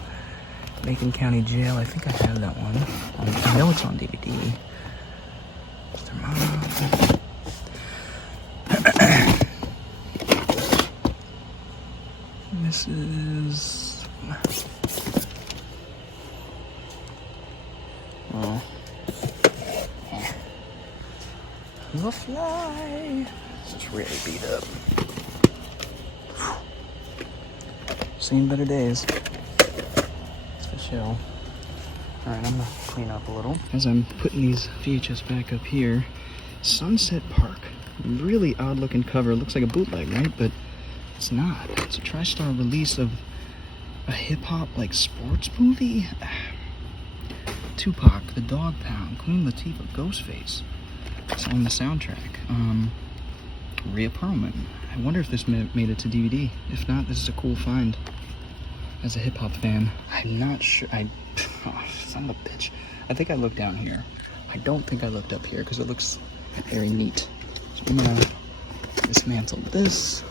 Macon County Jail, I think I have that one. I know it's on DVD. Mr. Mom. Mrs. Oh. The fly. It's really beat up. Seen better days. For sure. Alright, I'm gonna clean up a little. As I'm putting these VHS back up here, Sunset Park. Really odd looking cover. Looks like a bootleg, right? But it's not. It's a TriStar release of a hip-hop, like, sports movie. Tupac, The Dog Pound, Queen Latifah, Ghostface. It's on the soundtrack. Rhea Perlman. I wonder if this made it to DVD. If not, this is a cool find. As a hip-hop fan, I'm not sure. Oh, son of a bitch. I think I looked down here. I don't think I looked up here because it looks very neat. So I'm gonna dismantle this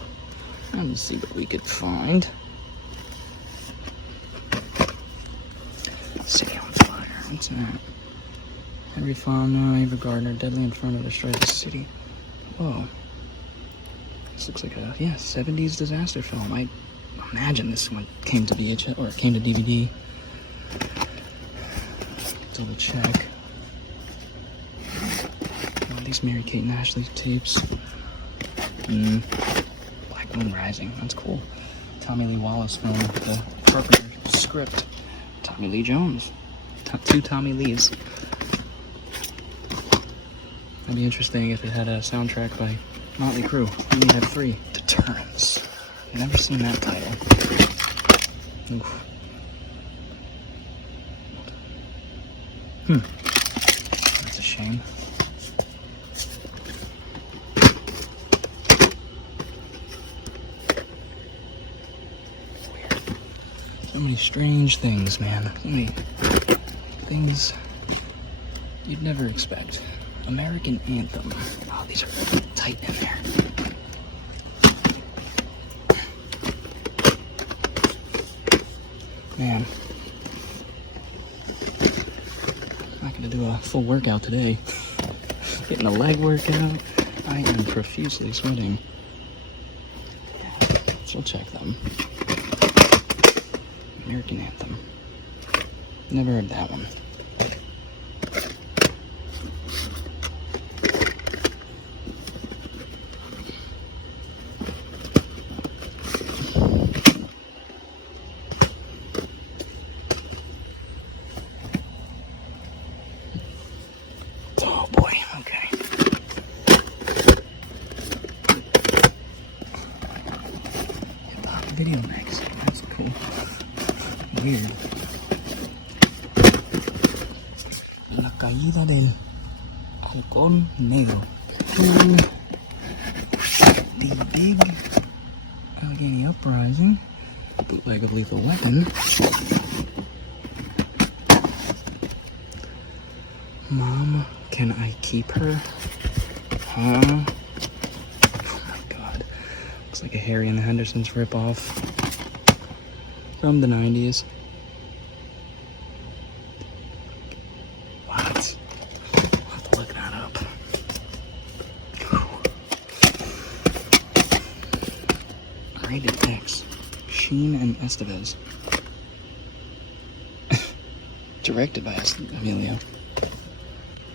and see what we could find. City on fire. What's that? Henry Fonda, Ava Gardner, deadly inferno destroys the city. Whoa. This looks like a 70s disaster film. I imagine this one came to VHS or came to DVD. Double check. Oh, these Mary-Kate and Ashley tapes. Black Moon Rising. That's cool. Tommy Lee Wallace film with the Carpenter script. Tommy Lee Jones. Two Tommy Lees. That'd be interesting if it had a soundtrack by Motley Crue. We only have 3. Deterrence. Never seen that title. Oof. That's a shame. Weird. So many strange things, man. So many things you'd never expect. American Anthem. Oh, these are tight in there. Man. Not gonna do a full workout today. Getting a leg workout. I am profusely sweating. So we'll check them. American Anthem. Never heard that one. Video magazine. That's cool. Weird. La caída del halcón negro. The big Allegheny uprising. Bootleg of Lethal Weapon. Mom, can I keep her? Huh? Oh my god. Looks like a Harry and the Hendersons ripoff from the 90s. What? I'll have to look that up. Rated X. Sheen and Estevez. Directed by Emilio.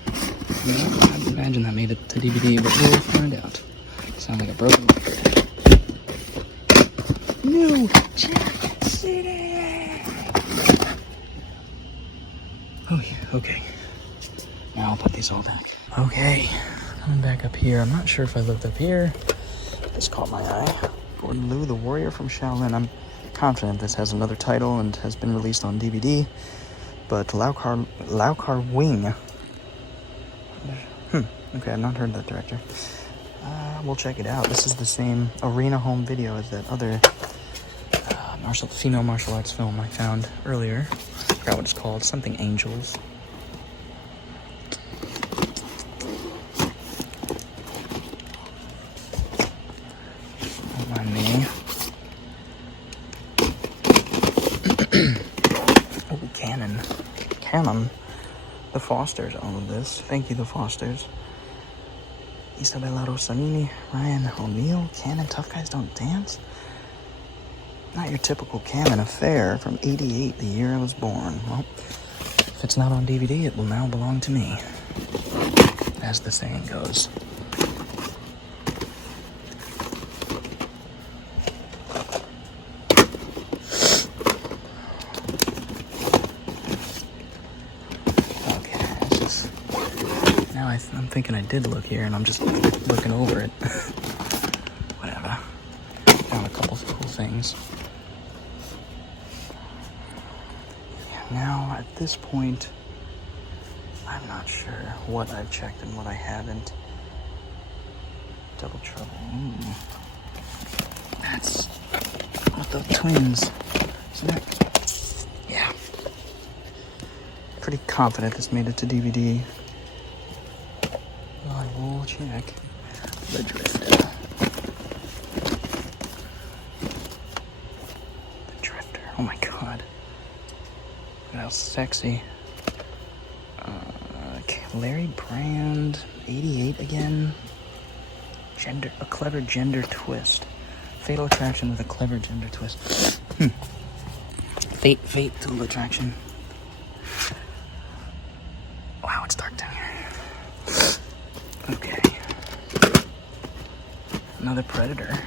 I imagine that made it to DVD, but we'll find out. Sound like a broken record. New Jack City! Oh yeah, okay. Now I'll put these all back. Okay, coming back up here. I'm not sure if I looked up here. This caught my eye. Gordon Liu, The Warrior from Shaolin. I'm confident this has another title and has been released on DVD. But Laukar Wing. Okay, I've not heard that director. We'll check it out. This is the same arena home video as that other female martial arts film I found earlier. I forgot what it's called. Something Angels. Don't mind me. Oh, Canon. Canon. The Fosters own this. Thank you, the Fosters. Isabella Rossellini, Ryan O'Neal, Canon, Tough Guys Don't Dance? Not your typical Canon affair from '88, the year I was born. Well, if it's not on DVD, it will now belong to me, as the saying goes. I'm thinking I did look here, and I'm just looking over it. Whatever. Found a couple of cool things. Yeah, now, at this point, I'm not sure what I've checked and what I haven't. Double Trouble. That's with the twins, isn't it? Yeah. Pretty confident this made it to DVD. I will check the Drifter. The Drifter. Oh my god. Look at how sexy. Larry Brand, 88 again. A clever gender twist. Fatal attraction with a clever gender twist. Fatal attraction. Wow, it's dark down here. Okay. Another Predator.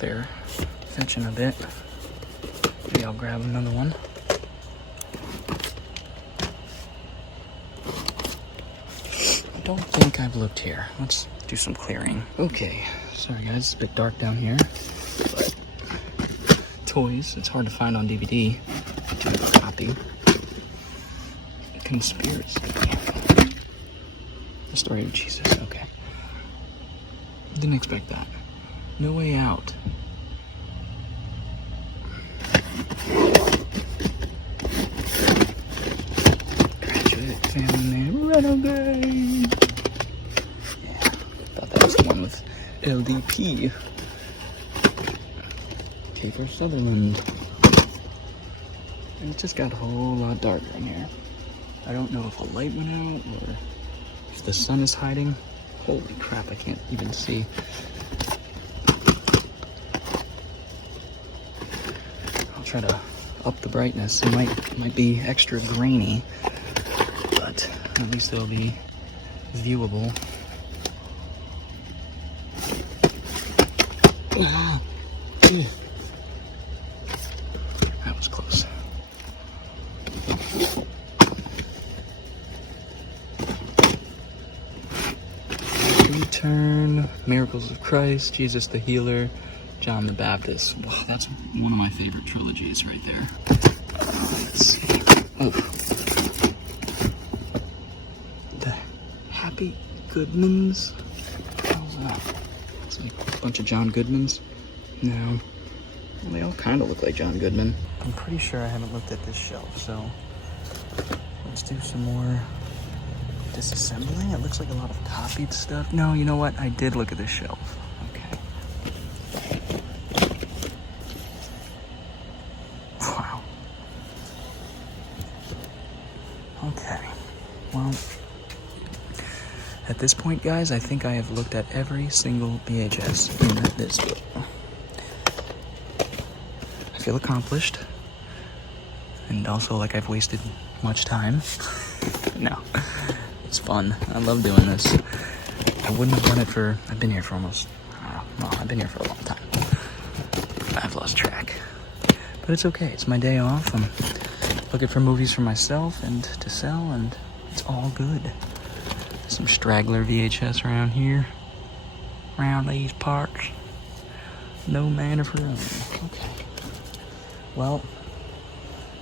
They're fetching a bit. Maybe I'll grab another one. I don't think I've looked here. Let's do some clearing. Okay, sorry guys, it's a bit dark down here, but toys, it's hard to find on DVD. I do have a copy. Conspiracy. The Story of Jesus, okay. Didn't expect that. No Way Out. Graduate Family Renegade. Yeah, thought that was the one with LDP. Kiefer Sutherland. And it just got a whole lot darker in here. I don't know if a light went out or if the sun is hiding. Holy crap, I can't even see. I'll try to up the brightness. It might be extra grainy, but at least it'll be viewable. That was close. Return, Miracles of Christ, Jesus the Healer, John the Baptist. Wow, that's one of my favorite trilogies right there. Let's see. Oh. The Happy Goodmans. How's that? It's like a bunch of John Goodmans. No. Well, they all kind of look like John Goodman. I'm pretty sure I haven't looked at this shelf, so let's do some more disassembling. It looks like a lot of copied stuff. No, you know what? I did look at this shelf. Okay. Wow. Okay. Well, at this point, guys, I think I have looked at every single VHS in this book. I feel accomplished. And also like I've wasted much time. No. It's fun. I love doing this. I wouldn't have done it for... I've been here for almost... I've been here for a long time. I've lost track. But it's okay. It's my day off. I'm looking for movies for myself and to sell, and it's all good. Some straggler VHS around here. Around these parts. No man of room. Okay. Well,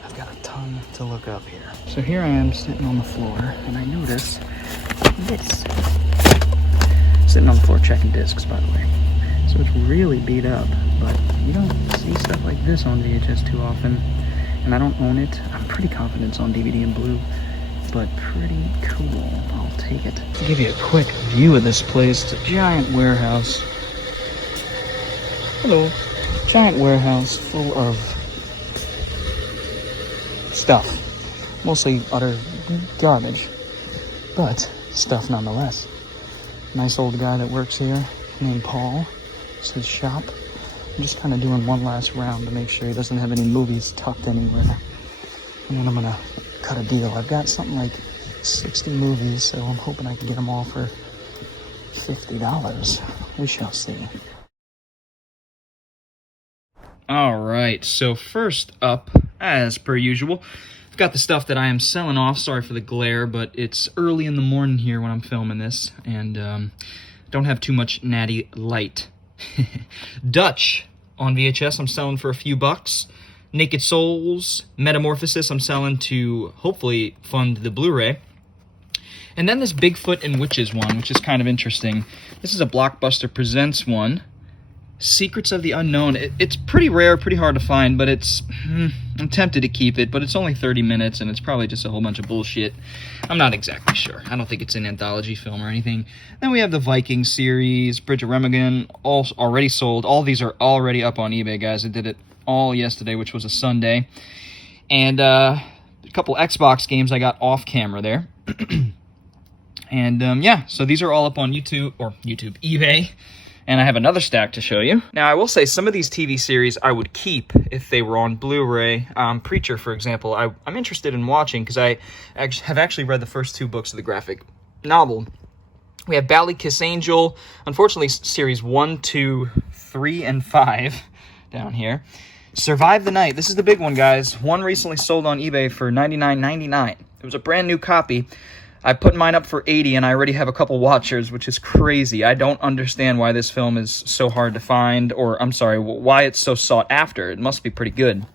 I've got a ton to look up here. So here I am sitting on the floor, and I notice this. Sitting on the floor checking discs, by the way. So it's really beat up, but you don't see stuff like this on VHS too often. And I don't own it. I'm pretty confident it's on DVD and Blu, but pretty cool. I'll take it. To give you a quick view of this place, it's a giant warehouse. Hello. Giant warehouse full of stuff. Mostly utter garbage, but stuff nonetheless. Nice old guy that works here named Paul. It's his shop. I'm just kind of doing one last round to make sure he doesn't have any movies tucked anywhere. And then I'm gonna cut a deal. I've got something like 60 movies, so I'm hoping I can get them all for $50. We shall see. Alright, so first up, as per usual, got the stuff that I am selling off. Sorry for the glare, but it's early in the morning here when I'm filming this, and don't have too much natty light. Dutch on VHS, I'm selling for a few bucks. Naked Souls, Metamorphosis, I'm selling to hopefully fund the Blu-ray. And then this Bigfoot and Witches one, which is kind of interesting. This is a Blockbuster Presents one. Secrets of the Unknown. It's pretty rare, pretty hard to find, but I'm tempted to keep it, but it's only 30 minutes, and it's probably just a whole bunch of bullshit. I'm not exactly sure. I don't think it's an anthology film or anything. Then we have the Viking series, Bridge of Remagen, all already sold. All these are already up on eBay, guys. I did it all yesterday, which was a Sunday. And a couple Xbox games I got off camera there. And yeah, so these are all up on eBay. And I have another stack to show you. Now, I will say some of these TV series I would keep if they were on Blu-ray. Preacher, for example, I'm interested in watching because I have actually read the first 2 books of the graphic novel. We have Bally Kiss Angel, unfortunately, series 1, 2, 3, and 5 down here. Survive the Night. This is the big one, guys. One recently sold on eBay for $99.99. It was a brand new copy. I put mine up for $80, and I already have a couple watchers, which is crazy. I don't understand why this film is so hard to find, or, I'm sorry, why it's so sought after. It must be pretty good.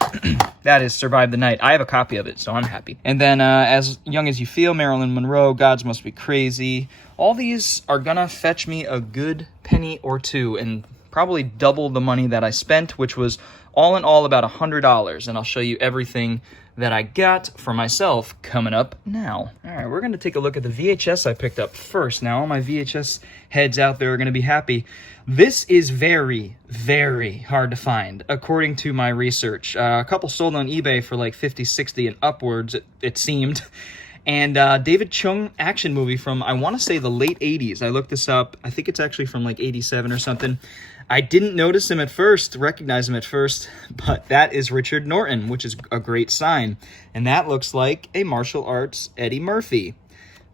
That is Survive the Night. I have a copy of it, so I'm happy. And then, As Young as You Feel, Marilyn Monroe, Gods Must Be Crazy. All these are gonna fetch me a good penny or two, and probably double the money that I spent, which was all in all about $100, and I'll show you everything that I got for myself coming up now. All right, we're going to take a look at the VHS I picked up first. Now, all my VHS heads out there are going to be happy. This is very, very hard to find, according to my research. A couple sold on eBay for like $50, $60, and upwards, it seemed. And David Chung action movie from, I want to say, the late 80s. I looked this up. I think it's actually from like 87 or something. I didn't notice him at first, recognize him at first, but that is Richard Norton, which is a great sign. And that looks like a martial arts Eddie Murphy,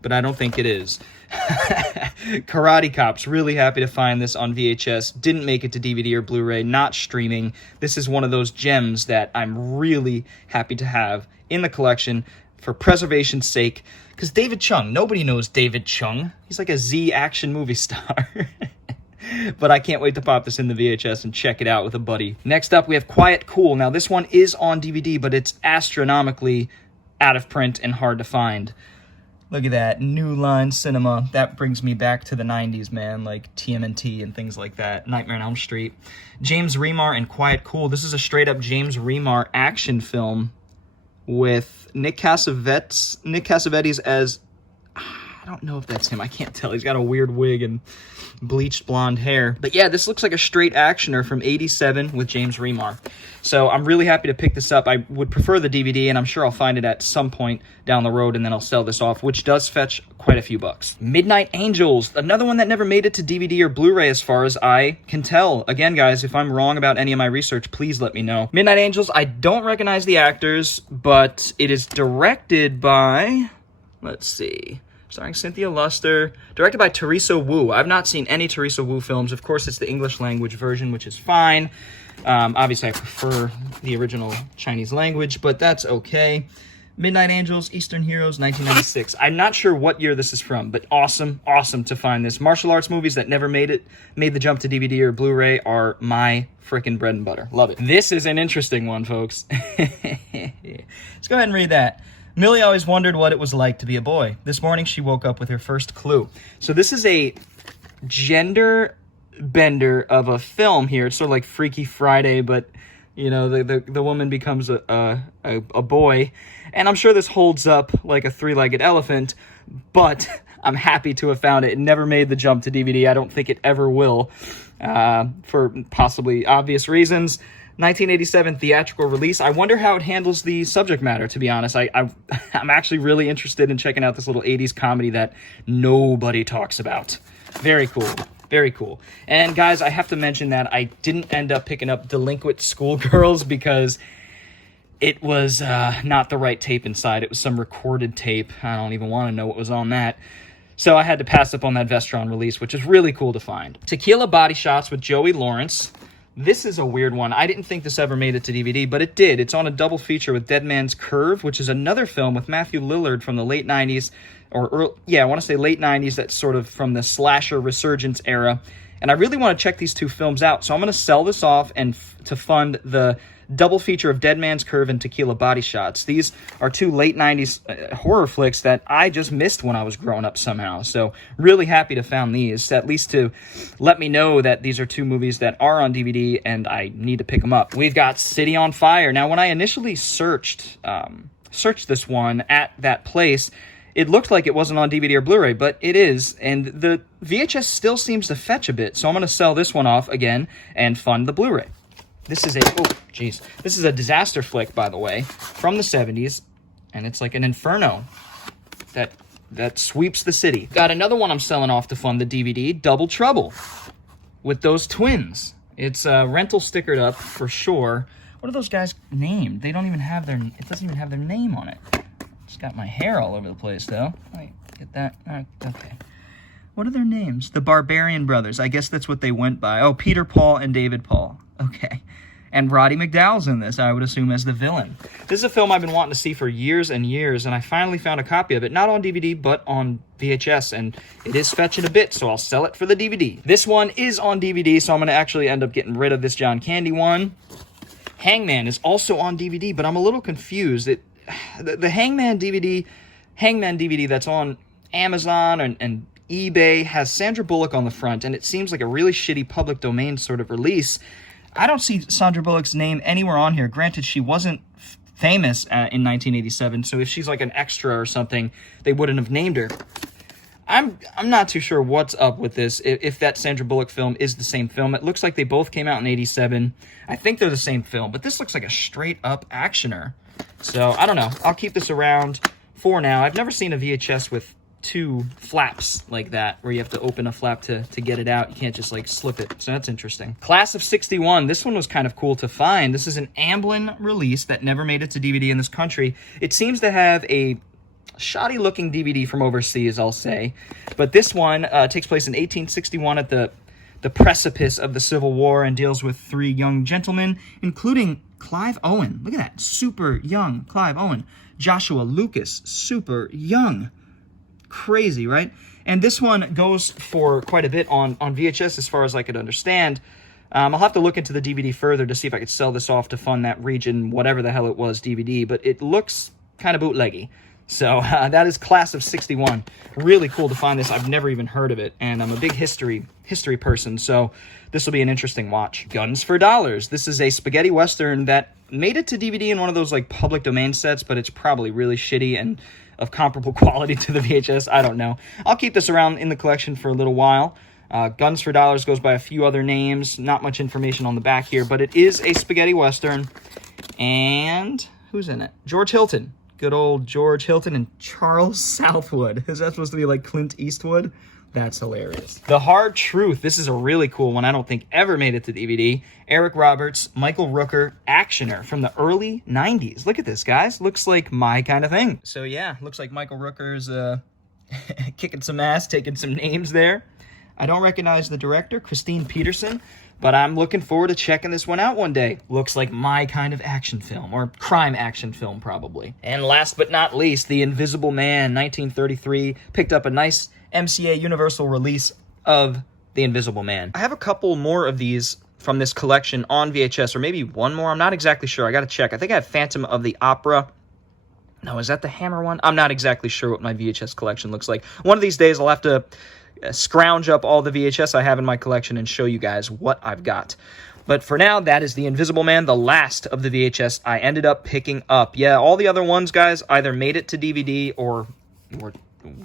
but I don't think it is. Karate Cops, really happy to find this on VHS. Didn't make it to DVD or Blu-ray, not streaming. This is one of those gems that I'm really happy to have in the collection for preservation's sake. Because David Chung, nobody knows David Chung. He's like a Z action movie star. But I can't wait to pop this in the VHS and check it out with a buddy. Next up, we have Quiet Cool. Now, this one is on DVD, but it's astronomically out of print and hard to find. Look at that, New Line Cinema. That brings me back to the 90s, man, like TMNT and things like that. Nightmare on Elm Street. James Remar and Quiet Cool. This is a straight-up James Remar action film with Nick Cassavetes as... I don't know if that's him. I can't tell. He's got a weird wig and bleached blonde hair. But yeah, this looks like a straight actioner from 87 with James Remar. So I'm really happy to pick this up. I would prefer the DVD, and I'm sure I'll find it at some point down the road, and then I'll sell this off, which does fetch quite a few bucks. Midnight Angels, another one that never made it to DVD or Blu-ray as far as I can tell. Again, guys, if I'm wrong about any of my research, please let me know. Midnight Angels, I don't recognize the actors, but it is directed by... Let's see... Starring Cynthia Luster, directed by Teresa Wu. I've not seen any Teresa Wu films. Of course, it's the English language version, which is fine. Obviously, I prefer the original Chinese language, but that's okay. Midnight Angels, Eastern Heroes, 1996. I'm not sure what year this is from, but awesome, awesome to find this. Martial arts movies that never made the jump to DVD or Blu-ray are my frickin' bread and butter. Love it. This is an interesting one, folks. Let's go ahead and read that. Millie always wondered what it was like to be a boy. This morning, she woke up with her first clue. So this is a gender bender of a film here. It's sort of like Freaky Friday, but, you know, the woman becomes a boy. And I'm sure this holds up like a three-legged elephant, but I'm happy to have found it. It never made the jump to DVD. I don't think it ever will, for possibly obvious reasons. 1987 theatrical release. I wonder how it handles the subject matter, to be honest. I'm actually really interested in checking out this little 80s comedy that nobody talks about. Very cool. Very cool. And guys, I have to mention that I didn't end up picking up Delinquent Schoolgirls because it was not the right tape inside. It was some recorded tape. I don't even want to know what was on that. So I had to pass up on that Vestron release, which is really cool to find. Tequila Body Shots with Joey Lawrence. This is a weird one. I didn't think this ever made it to DVD, but it did. It's on a double feature with Dead Man's Curve, which is another film with Matthew Lillard from the late 90s, I want to say late 90s, that's sort of from the slasher resurgence era. And I really want to check these two films out, so I'm going to sell this off and to fund the double feature of Dead Man's Curve and Tequila Body Shots. These are two late 90s horror flicks that I just missed when I was growing up somehow. So really happy to found these, at least to let me know that these are two movies that are on DVD and I need to pick them up. We've got City on Fire. Now, when I initially searched this one at that place, it looked like it wasn't on DVD or Blu-ray, but it is, and the VHS still seems to fetch a bit, so I'm going to sell this one off again and fund the Blu-ray. This is a disaster flick, by the way, from the 70s, and it's like an inferno that sweeps the city. Got another one I'm selling off to fund the DVD, Double Trouble, with those twins. It's rental stickered up for sure. What are those guys named? They don't even have it doesn't even have their name on it. Just got my hair all over the place, though. Wait, get that? Okay. What are their names? The Barbarian Brothers. I guess that's what they went by. Oh, Peter Paul and David Paul. Okay. And Roddy McDowall's in this, I would assume, as the villain. This is a film I've been wanting to see for years and years, and I finally found a copy of it. Not on DVD, but on VHS, and it is fetching a bit, so I'll sell it for the DVD. This one is on DVD, so I'm going to actually end up getting rid of this John Candy one. Hangman is also on DVD, but I'm a little confused. The Hangman DVD that's on Amazon and eBay has Sandra Bullock on the front, and it seems like a really shitty public domain sort of release. I don't see Sandra Bullock's name anywhere on here. Granted, she wasn't famous in 1987, so if she's like an extra or something, they wouldn't have named her. I'm not too sure what's up with this, if that Sandra Bullock film is the same film. It looks like they both came out in 87. I think they're the same film, but this looks like a straight-up actioner. So, I don't know. I'll keep this around for now. I've never seen a VHS with two flaps like that, where you have to open a flap to get it out. You can't just, like, slip it. So that's interesting. Class of 61. This one was kind of cool to find. This is an Amblin release that never made it to DVD in this country. It seems to have a shoddy-looking DVD from overseas, I'll say. But this one takes place in 1861 at the precipice of the Civil War and deals with three young gentlemen, including Clive Owen. Look at that. Super young Clive Owen. Joshua Lucas. Super young. Crazy, right? And this one goes for quite a bit on VHS as far as I could understand. I'll have to look into the DVD further to see if I could sell this off to fund that region, whatever the hell it was, DVD. But it looks kind of bootleggy. So that is Class of 61. Really cool to find this. I've never even heard of it, and I'm a big history person, so this will be an interesting watch. Guns for Dollars. This is a spaghetti western that made it to DVD in one of those like public domain sets, but it's probably really shitty and of comparable quality to the VHS. I don't know. I'll keep this around in the collection for a little while. Guns for Dollars goes by a few other names. Not much information on the back here, but it is a spaghetti western. And who's in it? George Hilton. Good old George Hilton and Charles Southwood. Is that supposed to be like Clint Eastwood? That's hilarious. The Hard Truth. This is a really cool one. I don't think ever made it to DVD. Eric Roberts, Michael Rooker, actioner from the early 90s. Look at this, guys. Looks like my kind of thing. So yeah, looks like Michael Rooker's kicking some ass, taking some names there. I don't recognize the director, Christine Peterson, but I'm looking forward to checking this one out one day. Looks like my kind of action film, or crime action film, probably. And last but not least, The Invisible Man, 1933. Picked up a nice MCA Universal release of The Invisible Man. I have a couple more of these from this collection on VHS, or maybe one more. I'm not exactly sure. I gotta check. I think I have Phantom of the Opera. No, is that the Hammer one? I'm not exactly sure what my VHS collection looks like. One of these days, I'll have to scrounge up all the VHS I have in my collection and show you guys what I've got. But for now, that is The Invisible Man, the last of the VHS I ended up picking up. Yeah, all the other ones, guys, either made it to DVD or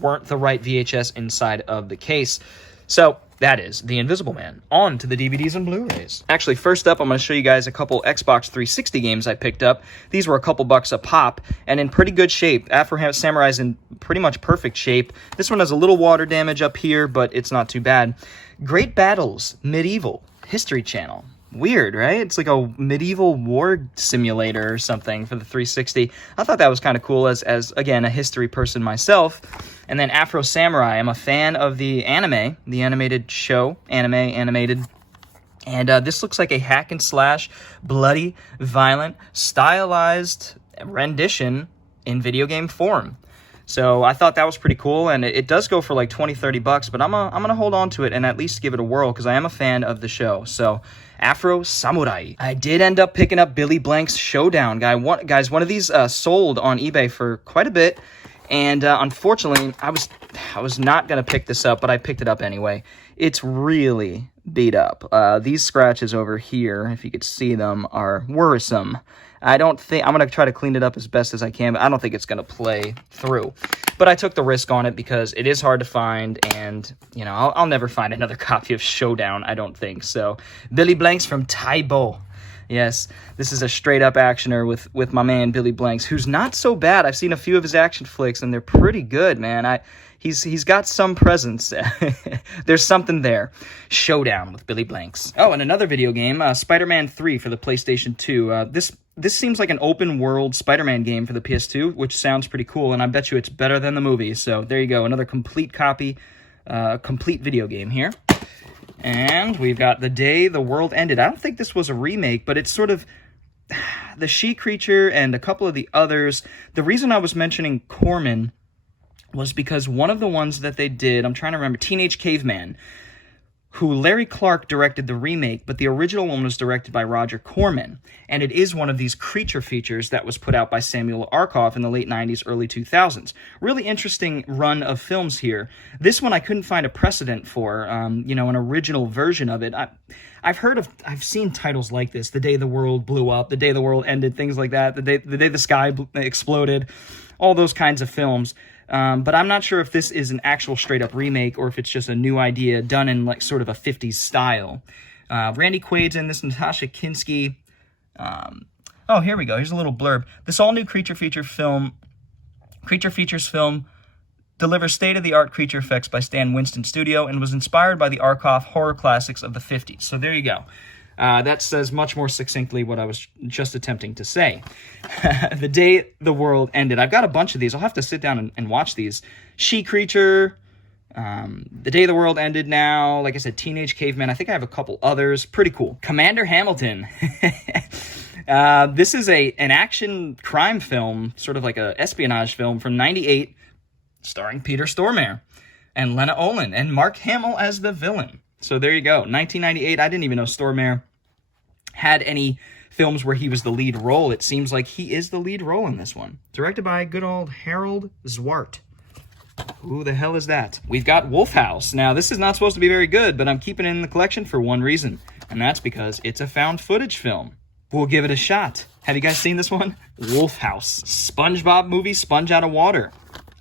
weren't the right VHS inside of the case. So that is The Invisible Man. On to the DVDs and Blu-rays. Actually, first up, I'm going to show you guys a couple Xbox 360 games I picked up. These were a couple bucks a pop, and in pretty good shape. Afro Samurai's in pretty much perfect shape. This one has a little water damage up here, but it's not too bad. Great Battles, Medieval, History Channel. Weird, right? It's like a medieval war simulator or something for the 360. I thought that was kind of cool as again, a history person myself. And then Afro Samurai. I'm a fan of the anime, the animated show, animated And this looks like a hack and slash, bloody, violent, stylized rendition in video game form. So I thought that was pretty cool, and it does go for like 20-30 bucks, but I'm gonna hold on to it and at least give it a whirl, because I am a fan of the show. So Afro Samurai. I did end up picking up Billy Blank's Showdown. Guys, one of these sold on eBay for quite a bit, and unfortunately, I was not gonna pick this up, but I picked it up anyway. It's really beat up. These scratches over here, if you could see them, are worrisome. I don't think, I'm going to try to clean it up as best as I can, but I don't think it's going to play through. But I took the risk on it because it is hard to find, and, you know, I'll never find another copy of Showdown, I don't think. So, Billy Blanks from Taibo. Yes, this is a straight-up actioner with my man Billy Blanks, who's not so bad. I've seen a few of his action flicks, and they're pretty good, man. He's got some presence. There's something there. Showdown with Billy Blanks. Oh, and another video game, Spider-Man 3 for the PlayStation 2. This seems like an open-world Spider-Man game for the PS2, which sounds pretty cool, and I bet you it's better than the movie. So there you go, another complete copy, complete video game here. And we've got The Day the World Ended. I don't think this was a remake, but it's sort of the She Creature and a couple of the others. The reason I was mentioning Corman was because one of the ones that they did, I'm trying to remember, Teenage Caveman, who Larry Clark directed the remake, but the original one was directed by Roger Corman. And it is one of these creature features that was put out by Samuel Arkoff in the late 90s, early 2000s. Really interesting run of films here. This one I couldn't find a precedent for, you know, an original version of it. I've seen titles like this, The Day the World Blew Up, The Day the World Ended, things like that, The Day the Sky Exploded, all those kinds of films. But I'm not sure if this is an actual straight-up remake or if it's just a new idea done in like sort of a 50s style. Randy Quaid's in this, Natasha Kinski. Oh, here we go. Here's a little blurb. This all-new creature features film delivers state-of-the-art creature effects by Stan Winston Studio and was inspired by the Arkoff horror classics of the 50s. So there you go. That says much more succinctly what I was just attempting to say. The Day the World Ended. I've got a bunch of these. I'll have to sit down and watch these. She Creature, The Day the World Ended now. Like I said, Teenage Caveman. I think I have a couple others. Pretty cool. Commander Hamilton. This is an action crime film, sort of like a espionage film from '98, starring Peter Stormare and Lena Olin and Mark Hamill as the villain. So there you go. 1998. I didn't even know Stormare had any films where he was the lead role. It seems like he is the lead role in this one. Directed by good old Harold Zwart. Who the hell is that? We've got Wolf House. Now, this is not supposed to be very good, but I'm keeping it in the collection for one reason, and that's because it's a found footage film. We'll give it a shot. Have you guys seen this one? Wolf House. SpongeBob movie, Sponge Out of Water.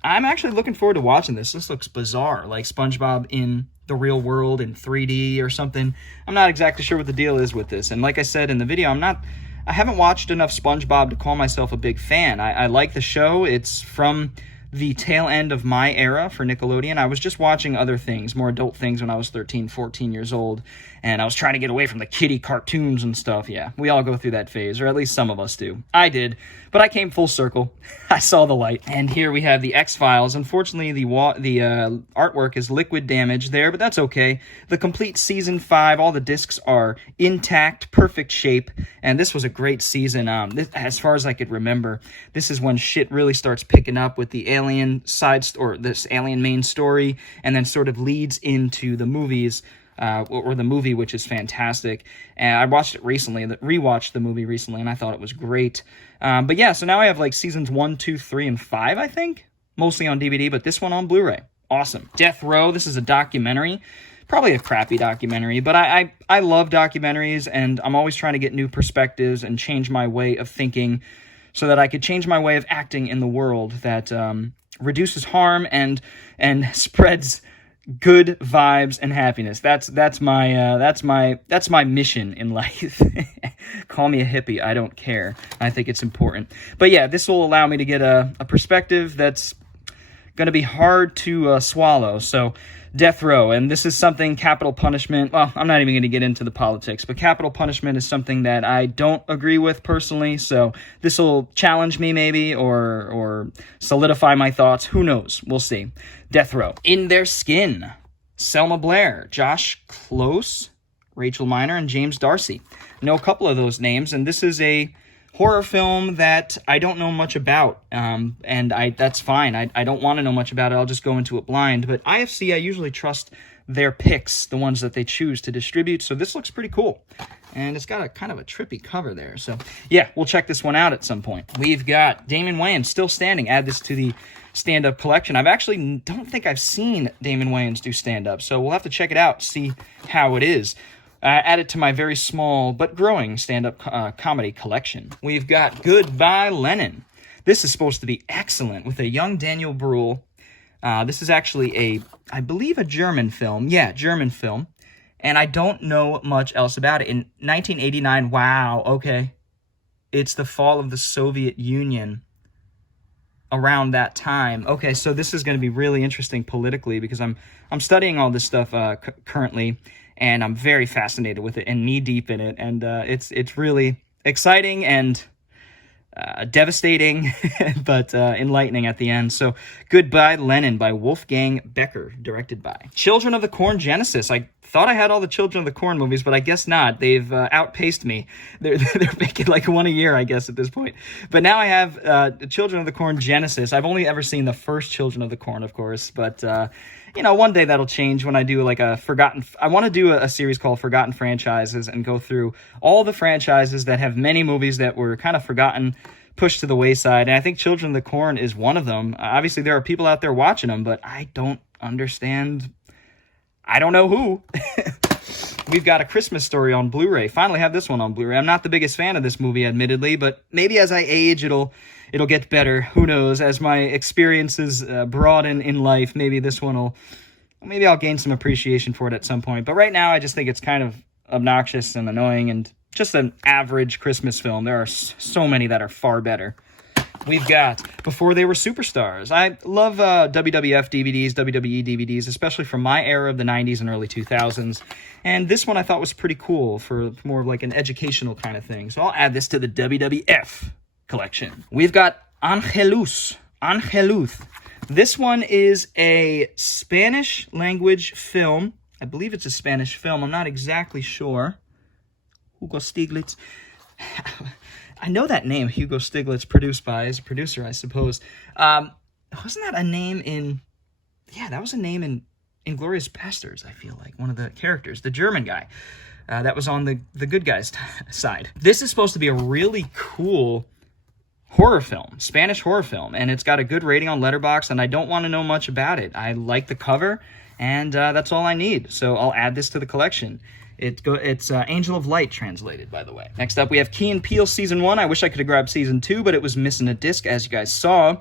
I'm actually looking forward to watching this. This looks bizarre, like SpongeBob in the real world in 3D or something. I'm not exactly sure what the deal is with this. And like I said in the video, I haven't watched enough SpongeBob to call myself a big fan. I like the show. It's from the tail end of my era for Nickelodeon. I was just watching other things, more adult things when I was 13, 14 years old, and I was trying to get away from the kiddie cartoons and stuff. Yeah, we all go through that phase, or at least some of us do. I did, but I came full circle. I saw the light. And here we have the X-Files. Unfortunately, the artwork is liquid damage there, but that's okay. The complete Season 5, all the discs are intact, perfect shape, and this was a great season. As far as I could remember, this is when shit really starts picking up with the alien this alien main story, and then sort of leads into the movies, or the movie, which is fantastic. And I watched it recently, rewatched the movie recently, and I thought it was great. But yeah, so now I have like seasons 1, 2, 3, and 5, I think, mostly on DVD, but this one on Blu-ray. Awesome. Death Row, this is a documentary. Probably a crappy documentary, but I love documentaries, and I'm always trying to get new perspectives and change my way of thinking so that I could change my way of acting in the world that reduces harm and spreads good vibes and happiness. That's my mission in life. Call me a hippie, I don't care. I think it's important. But yeah, this will allow me to get a perspective that's going to be hard to swallow. So death row, and this is something, capital punishment, well, I'm not even going to get into the politics, but capital punishment is something that I don't agree with personally, so this will challenge me maybe, or solidify my thoughts, who knows, we'll see. Death row. In Their Skin, Selma Blair, Josh Close, Rachel Miner and James Darcy. I know a couple of those names, and this is a horror film that I don't know much about, and that's fine. I don't want to know much about it. I'll just go into it blind. But IFC, I usually trust their picks, the ones that they choose to distribute, so this looks pretty cool. And it's got a kind of a trippy cover there. So, yeah, we'll check this one out at some point. We've got Damon Wayans still standing. Add this to the stand-up collection. I've actually don't think I've seen Damon Wayans do stand-up, so we'll have to check it out, see how it is. Add it to my very small but growing stand-up comedy collection. We've got Goodbye Lenin. This is supposed to be excellent with a young Daniel Bruhl. This is actually I believe a German film. Yeah, German film. And I don't know much else about it. In 1989, wow, okay. It's the fall of the Soviet Union around that time. Okay, so this is going to be really interesting politically because I'm studying all this stuff currently, and I'm very fascinated with it and knee-deep in it. And it's really exciting and devastating, but enlightening at the end. So, Goodbye Lenin by Wolfgang Becker, directed by. Children of the Corn Genesis. I thought I had all the Children of the Corn movies, but I guess not. They've outpaced me. They're making like one a year, I guess, at this point. But now I have Children of the Corn Genesis. I've only ever seen the first Children of the Corn, of course, but one day that'll change when I do like I want to do a series called Forgotten Franchises and go through all the franchises that have many movies that were kind of forgotten, pushed to the wayside. And I think Children of the Corn is one of them. Obviously, there are people out there watching them, but I don't understand. I don't know who. We've got A Christmas Story on Blu-ray. Finally have this one on Blu-ray. I'm not the biggest fan of this movie, admittedly, but maybe as I age, it'll get better. Who knows? As my experiences broaden in life, maybe I'll gain some appreciation for it at some point. But right now, I just think it's kind of obnoxious and annoying and just an average Christmas film. There are so many that are far better. We've got Before They Were Superstars. I love WWF DVDs, WWE DVDs, especially from my era of the 90s and early 2000s. And this one I thought was pretty cool for more of like an educational kind of thing. So I'll add this to the WWF collection. We've got Angelus. This one is a Spanish language film. I believe it's a Spanish film. I'm not exactly sure. Hugo Stiglitz. I know that name, Hugo Stiglitz, produced by, as a producer, I suppose. Wasn't that a name in... Yeah, that was a name in Inglourious Basterds, I feel like. One of the characters, the German guy. That was on the good guy's side. This is supposed to be a really cool horror film, Spanish horror film, and it's got a good rating on Letterboxd, and I don't want to know much about it. I like the cover, and that's all I need. So I'll add this to the collection. It's Angel of Light translated, by the way. Next up, we have Key and Peele Season 1. I wish I could have grabbed Season 2, but it was missing a disc, as you guys saw.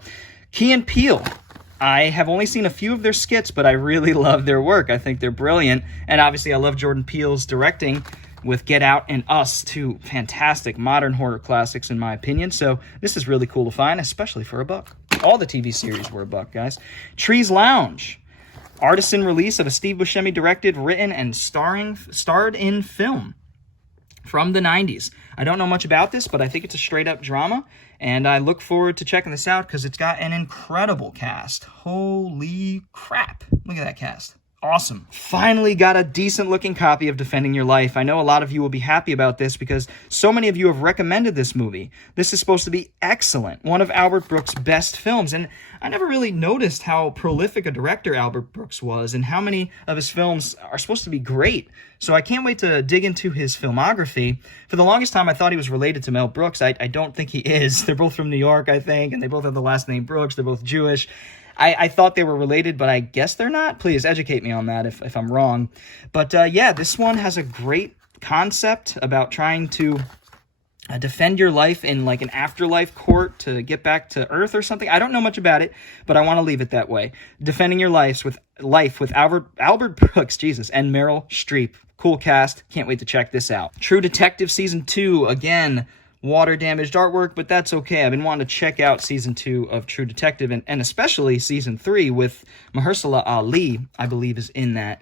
Key and Peele. I have only seen a few of their skits, but I really love their work. I think they're brilliant. And obviously, I love Jordan Peele's directing with Get Out and Us, two fantastic modern horror classics, in my opinion. So this is really cool to find, especially for $1. All the TV series were $1, guys. Trees Lounge. Artisan release of a Steve Buscemi directed, written, and starred in film from the 90s. I don't know much about this, but I think it's a straight-up drama, and I look forward to checking this out because it's got an incredible cast. Holy crap. Look at that cast. Awesome. Finally got a decent-looking copy of Defending Your Life. I know a lot of you will be happy about this because so many of you have recommended this movie. This is supposed to be excellent. One of Albert Brooks' best films, and I never really noticed how prolific a director Albert Brooks was and how many of his films are supposed to be great. So I can't wait to dig into his filmography. For the longest time, I thought he was related to Mel Brooks. I don't think he is. They're both from New York, I think, and they both have the last name Brooks. They're both Jewish. I thought they were related, but I guess they're not. Please educate me on that if I'm wrong. But yeah, this one has a great concept about trying to defend your life in like an afterlife court to get back to Earth or something. I don't know much about it, but I want to leave it that way. Defending Your Life with Albert Brooks, Jesus, and Meryl Streep. Cool cast. Can't wait to check this out. True Detective Season 2, again, water-damaged artwork, but that's okay. I've been wanting to check out Season 2 of True Detective, and especially Season 3 with Mahershala Ali, I believe, is in that.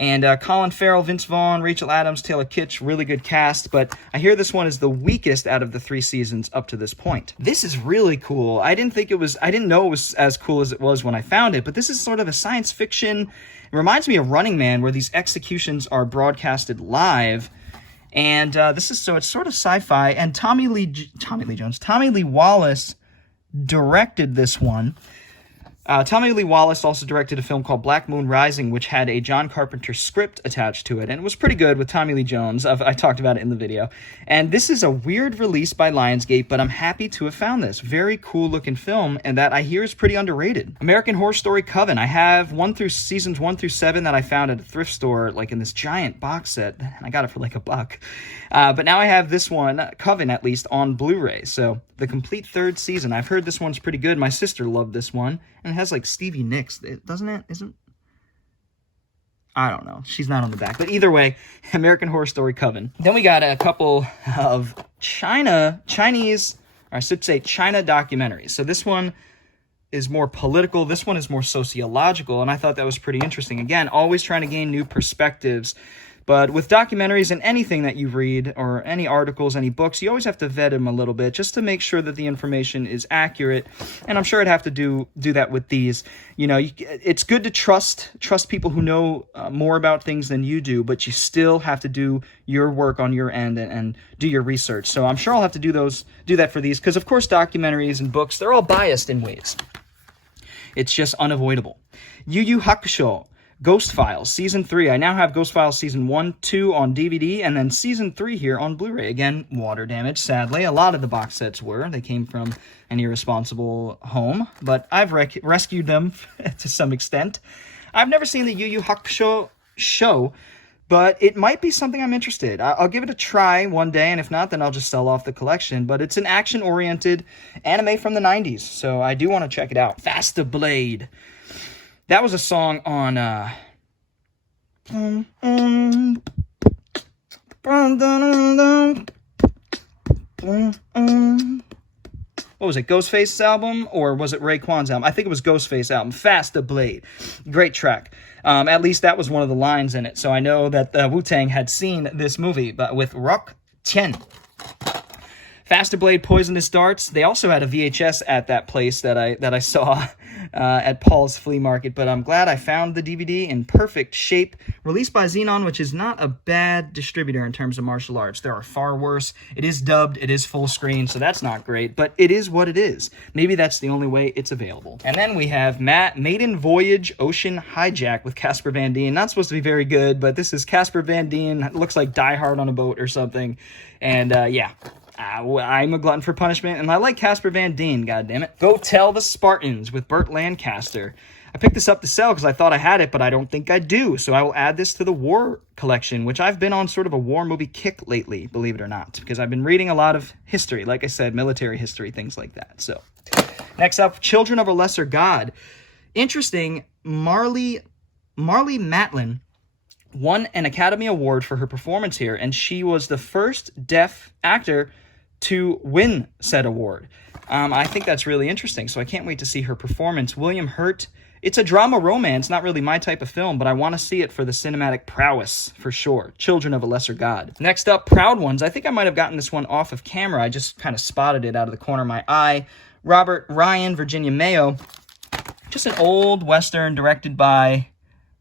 And Colin Farrell, Vince Vaughn, Rachel Adams, Taylor Kitsch, really good cast, but I hear this one is the weakest out of the 3 seasons up to this point. This is really cool. I didn't know it was as cool as it was when I found it, but this is sort of a science fiction. It reminds me of Running Man, where these executions are broadcasted live. And it's sort of sci-fi, and Tommy Lee Wallace directed this one. Tommy Lee Wallace also directed a film called Black Moon Rising, which had a John Carpenter script attached to it, and it was pretty good with Tommy Lee Jones. I talked about it in the video. And this is a weird release by Lionsgate, but I'm happy to have found this. Very cool-looking film, and that I hear is pretty underrated. American Horror Story Coven. I have seasons 1 through 7 that I found at a thrift store, like in this giant box set, and I got it for like $1. But now I have this one, Coven at least, on Blu-ray, so the complete 3rd season. I've heard this one's pretty good. My sister loved this one, and it has like Stevie Nicks, doesn't it? I don't know. She's not on the back. But either way, American Horror Story Coven. Then we got a couple of China documentaries. So this one is more political. This one is more sociological, and I thought that was pretty interesting. Again, always trying to gain new perspectives. But with documentaries and anything that you read, or any articles, any books, you always have to vet them a little bit just to make sure that the information is accurate. And I'm sure I'd have to do that with these. You know, it's good to trust people who know more about things than you do, but you still have to do your work on your end and do your research. So I'm sure I'll have to do that for these, because of course documentaries and books, they're all biased in ways. It's just unavoidable. Yu Yu Hakusho. Ghost Files, Season 3. I now have Ghost Files Season 1, 2 on DVD, and then Season 3 here on Blu-ray. Again, water damage, sadly. A lot of the box sets were. They came from an irresponsible home, but I've rescued them to some extent. I've never seen the Yu Yu Hakusho show, but it might be something I'm interested. I'll give it a try one day, and if not, then I'll just sell off the collection. But it's an action-oriented anime from the 90s, so I do want to check it out. Faster Blade. That was a song on, what was it, Ghostface's album, or was it Raekwon's album? I think it was Ghostface's album, Faster Blade. Great track. At least that was one of the lines in it, so I know that Wu-Tang had seen this movie, but with Rock Tien. Faster Blade, Poisonous Darts. They also had a VHS at that place that I saw at Paul's Flea Market, but I'm glad I found the DVD in perfect shape. Released by Xenon, which is not a bad distributor in terms of martial arts. There are far worse. It is dubbed, it is full screen, so that's not great, but it is what it is. Maybe that's the only way it's available. And then we have Maiden Voyage Ocean Hijack with Casper Van Dien. Not supposed to be very good, but this is Casper Van Dien. It looks like Die Hard on a boat or something. And yeah. I'm a glutton for punishment, and I like Casper Van Dien, goddammit. Go Tell the Spartans with Burt Lancaster. I picked this up to sell because I thought I had it, but I don't think I do, so I will add this to the war collection, which I've been on sort of a war movie kick lately, believe it or not, because I've been reading a lot of history, like I said, military history, things like that. So, next up, Children of a Lesser God. Interesting, Marlee Matlin won an Academy Award for her performance here, and she was the first deaf actor to win said award. I think that's really interesting, so I can't wait to see her performance. William Hurt. It's a drama romance, not really my type of film, but I want to see it for the cinematic prowess, for sure. Children of a Lesser God. Next up, Proud Ones. I think I might have gotten this one off of camera. I just kind of spotted it out of the corner of my eye. Robert Ryan, Virginia Mayo. Just an old Western directed by,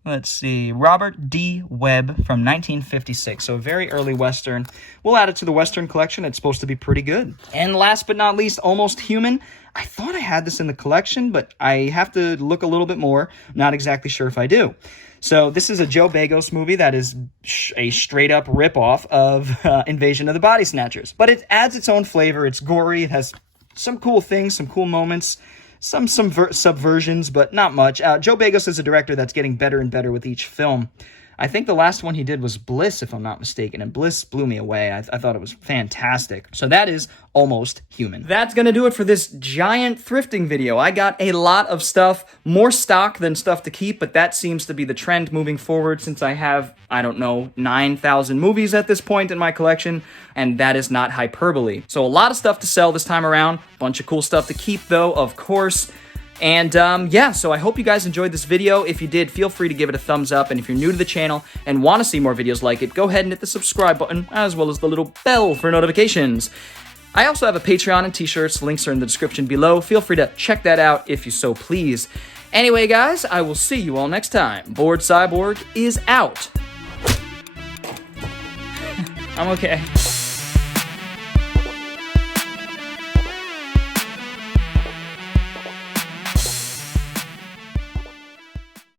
let's see, Robert D. Webb from 1956, so a very early Western. We'll add it to the Western collection. It's supposed to be pretty good. And last but not least, Almost Human. I thought I had this in the collection, but I have to look a little bit more. Not exactly sure if I do. So this is a Joe Begos movie that is a straight-up ripoff of Invasion of the Body Snatchers. But it adds its own flavor. It's gory. It has some cool things, some cool moments. Some subversions, but not much. Joe Begos is a director that's getting better and better with each film. I think the last one he did was Bliss, if I'm not mistaken, and Bliss blew me away. I thought it was fantastic. So that is Almost Human. That's going to do it for this giant thrifting video. I got a lot of stuff, more stock than stuff to keep, but that seems to be the trend moving forward since I have, I don't know, 9,000 movies at this point in my collection, and that is not hyperbole. So a lot of stuff to sell this time around. Bunch of cool stuff to keep, though, of course. And yeah, so I hope you guys enjoyed this video. If you did, feel free to give it a thumbs up. And if you're new to the channel and want to see more videos like it, go ahead and hit the subscribe button as well as the little bell for notifications. I also have a Patreon and t-shirts. Links are in the description below. Feel free to check that out if you so please. Anyway, guys, I will see you all next time. Bored Cyborg is out. I'm okay.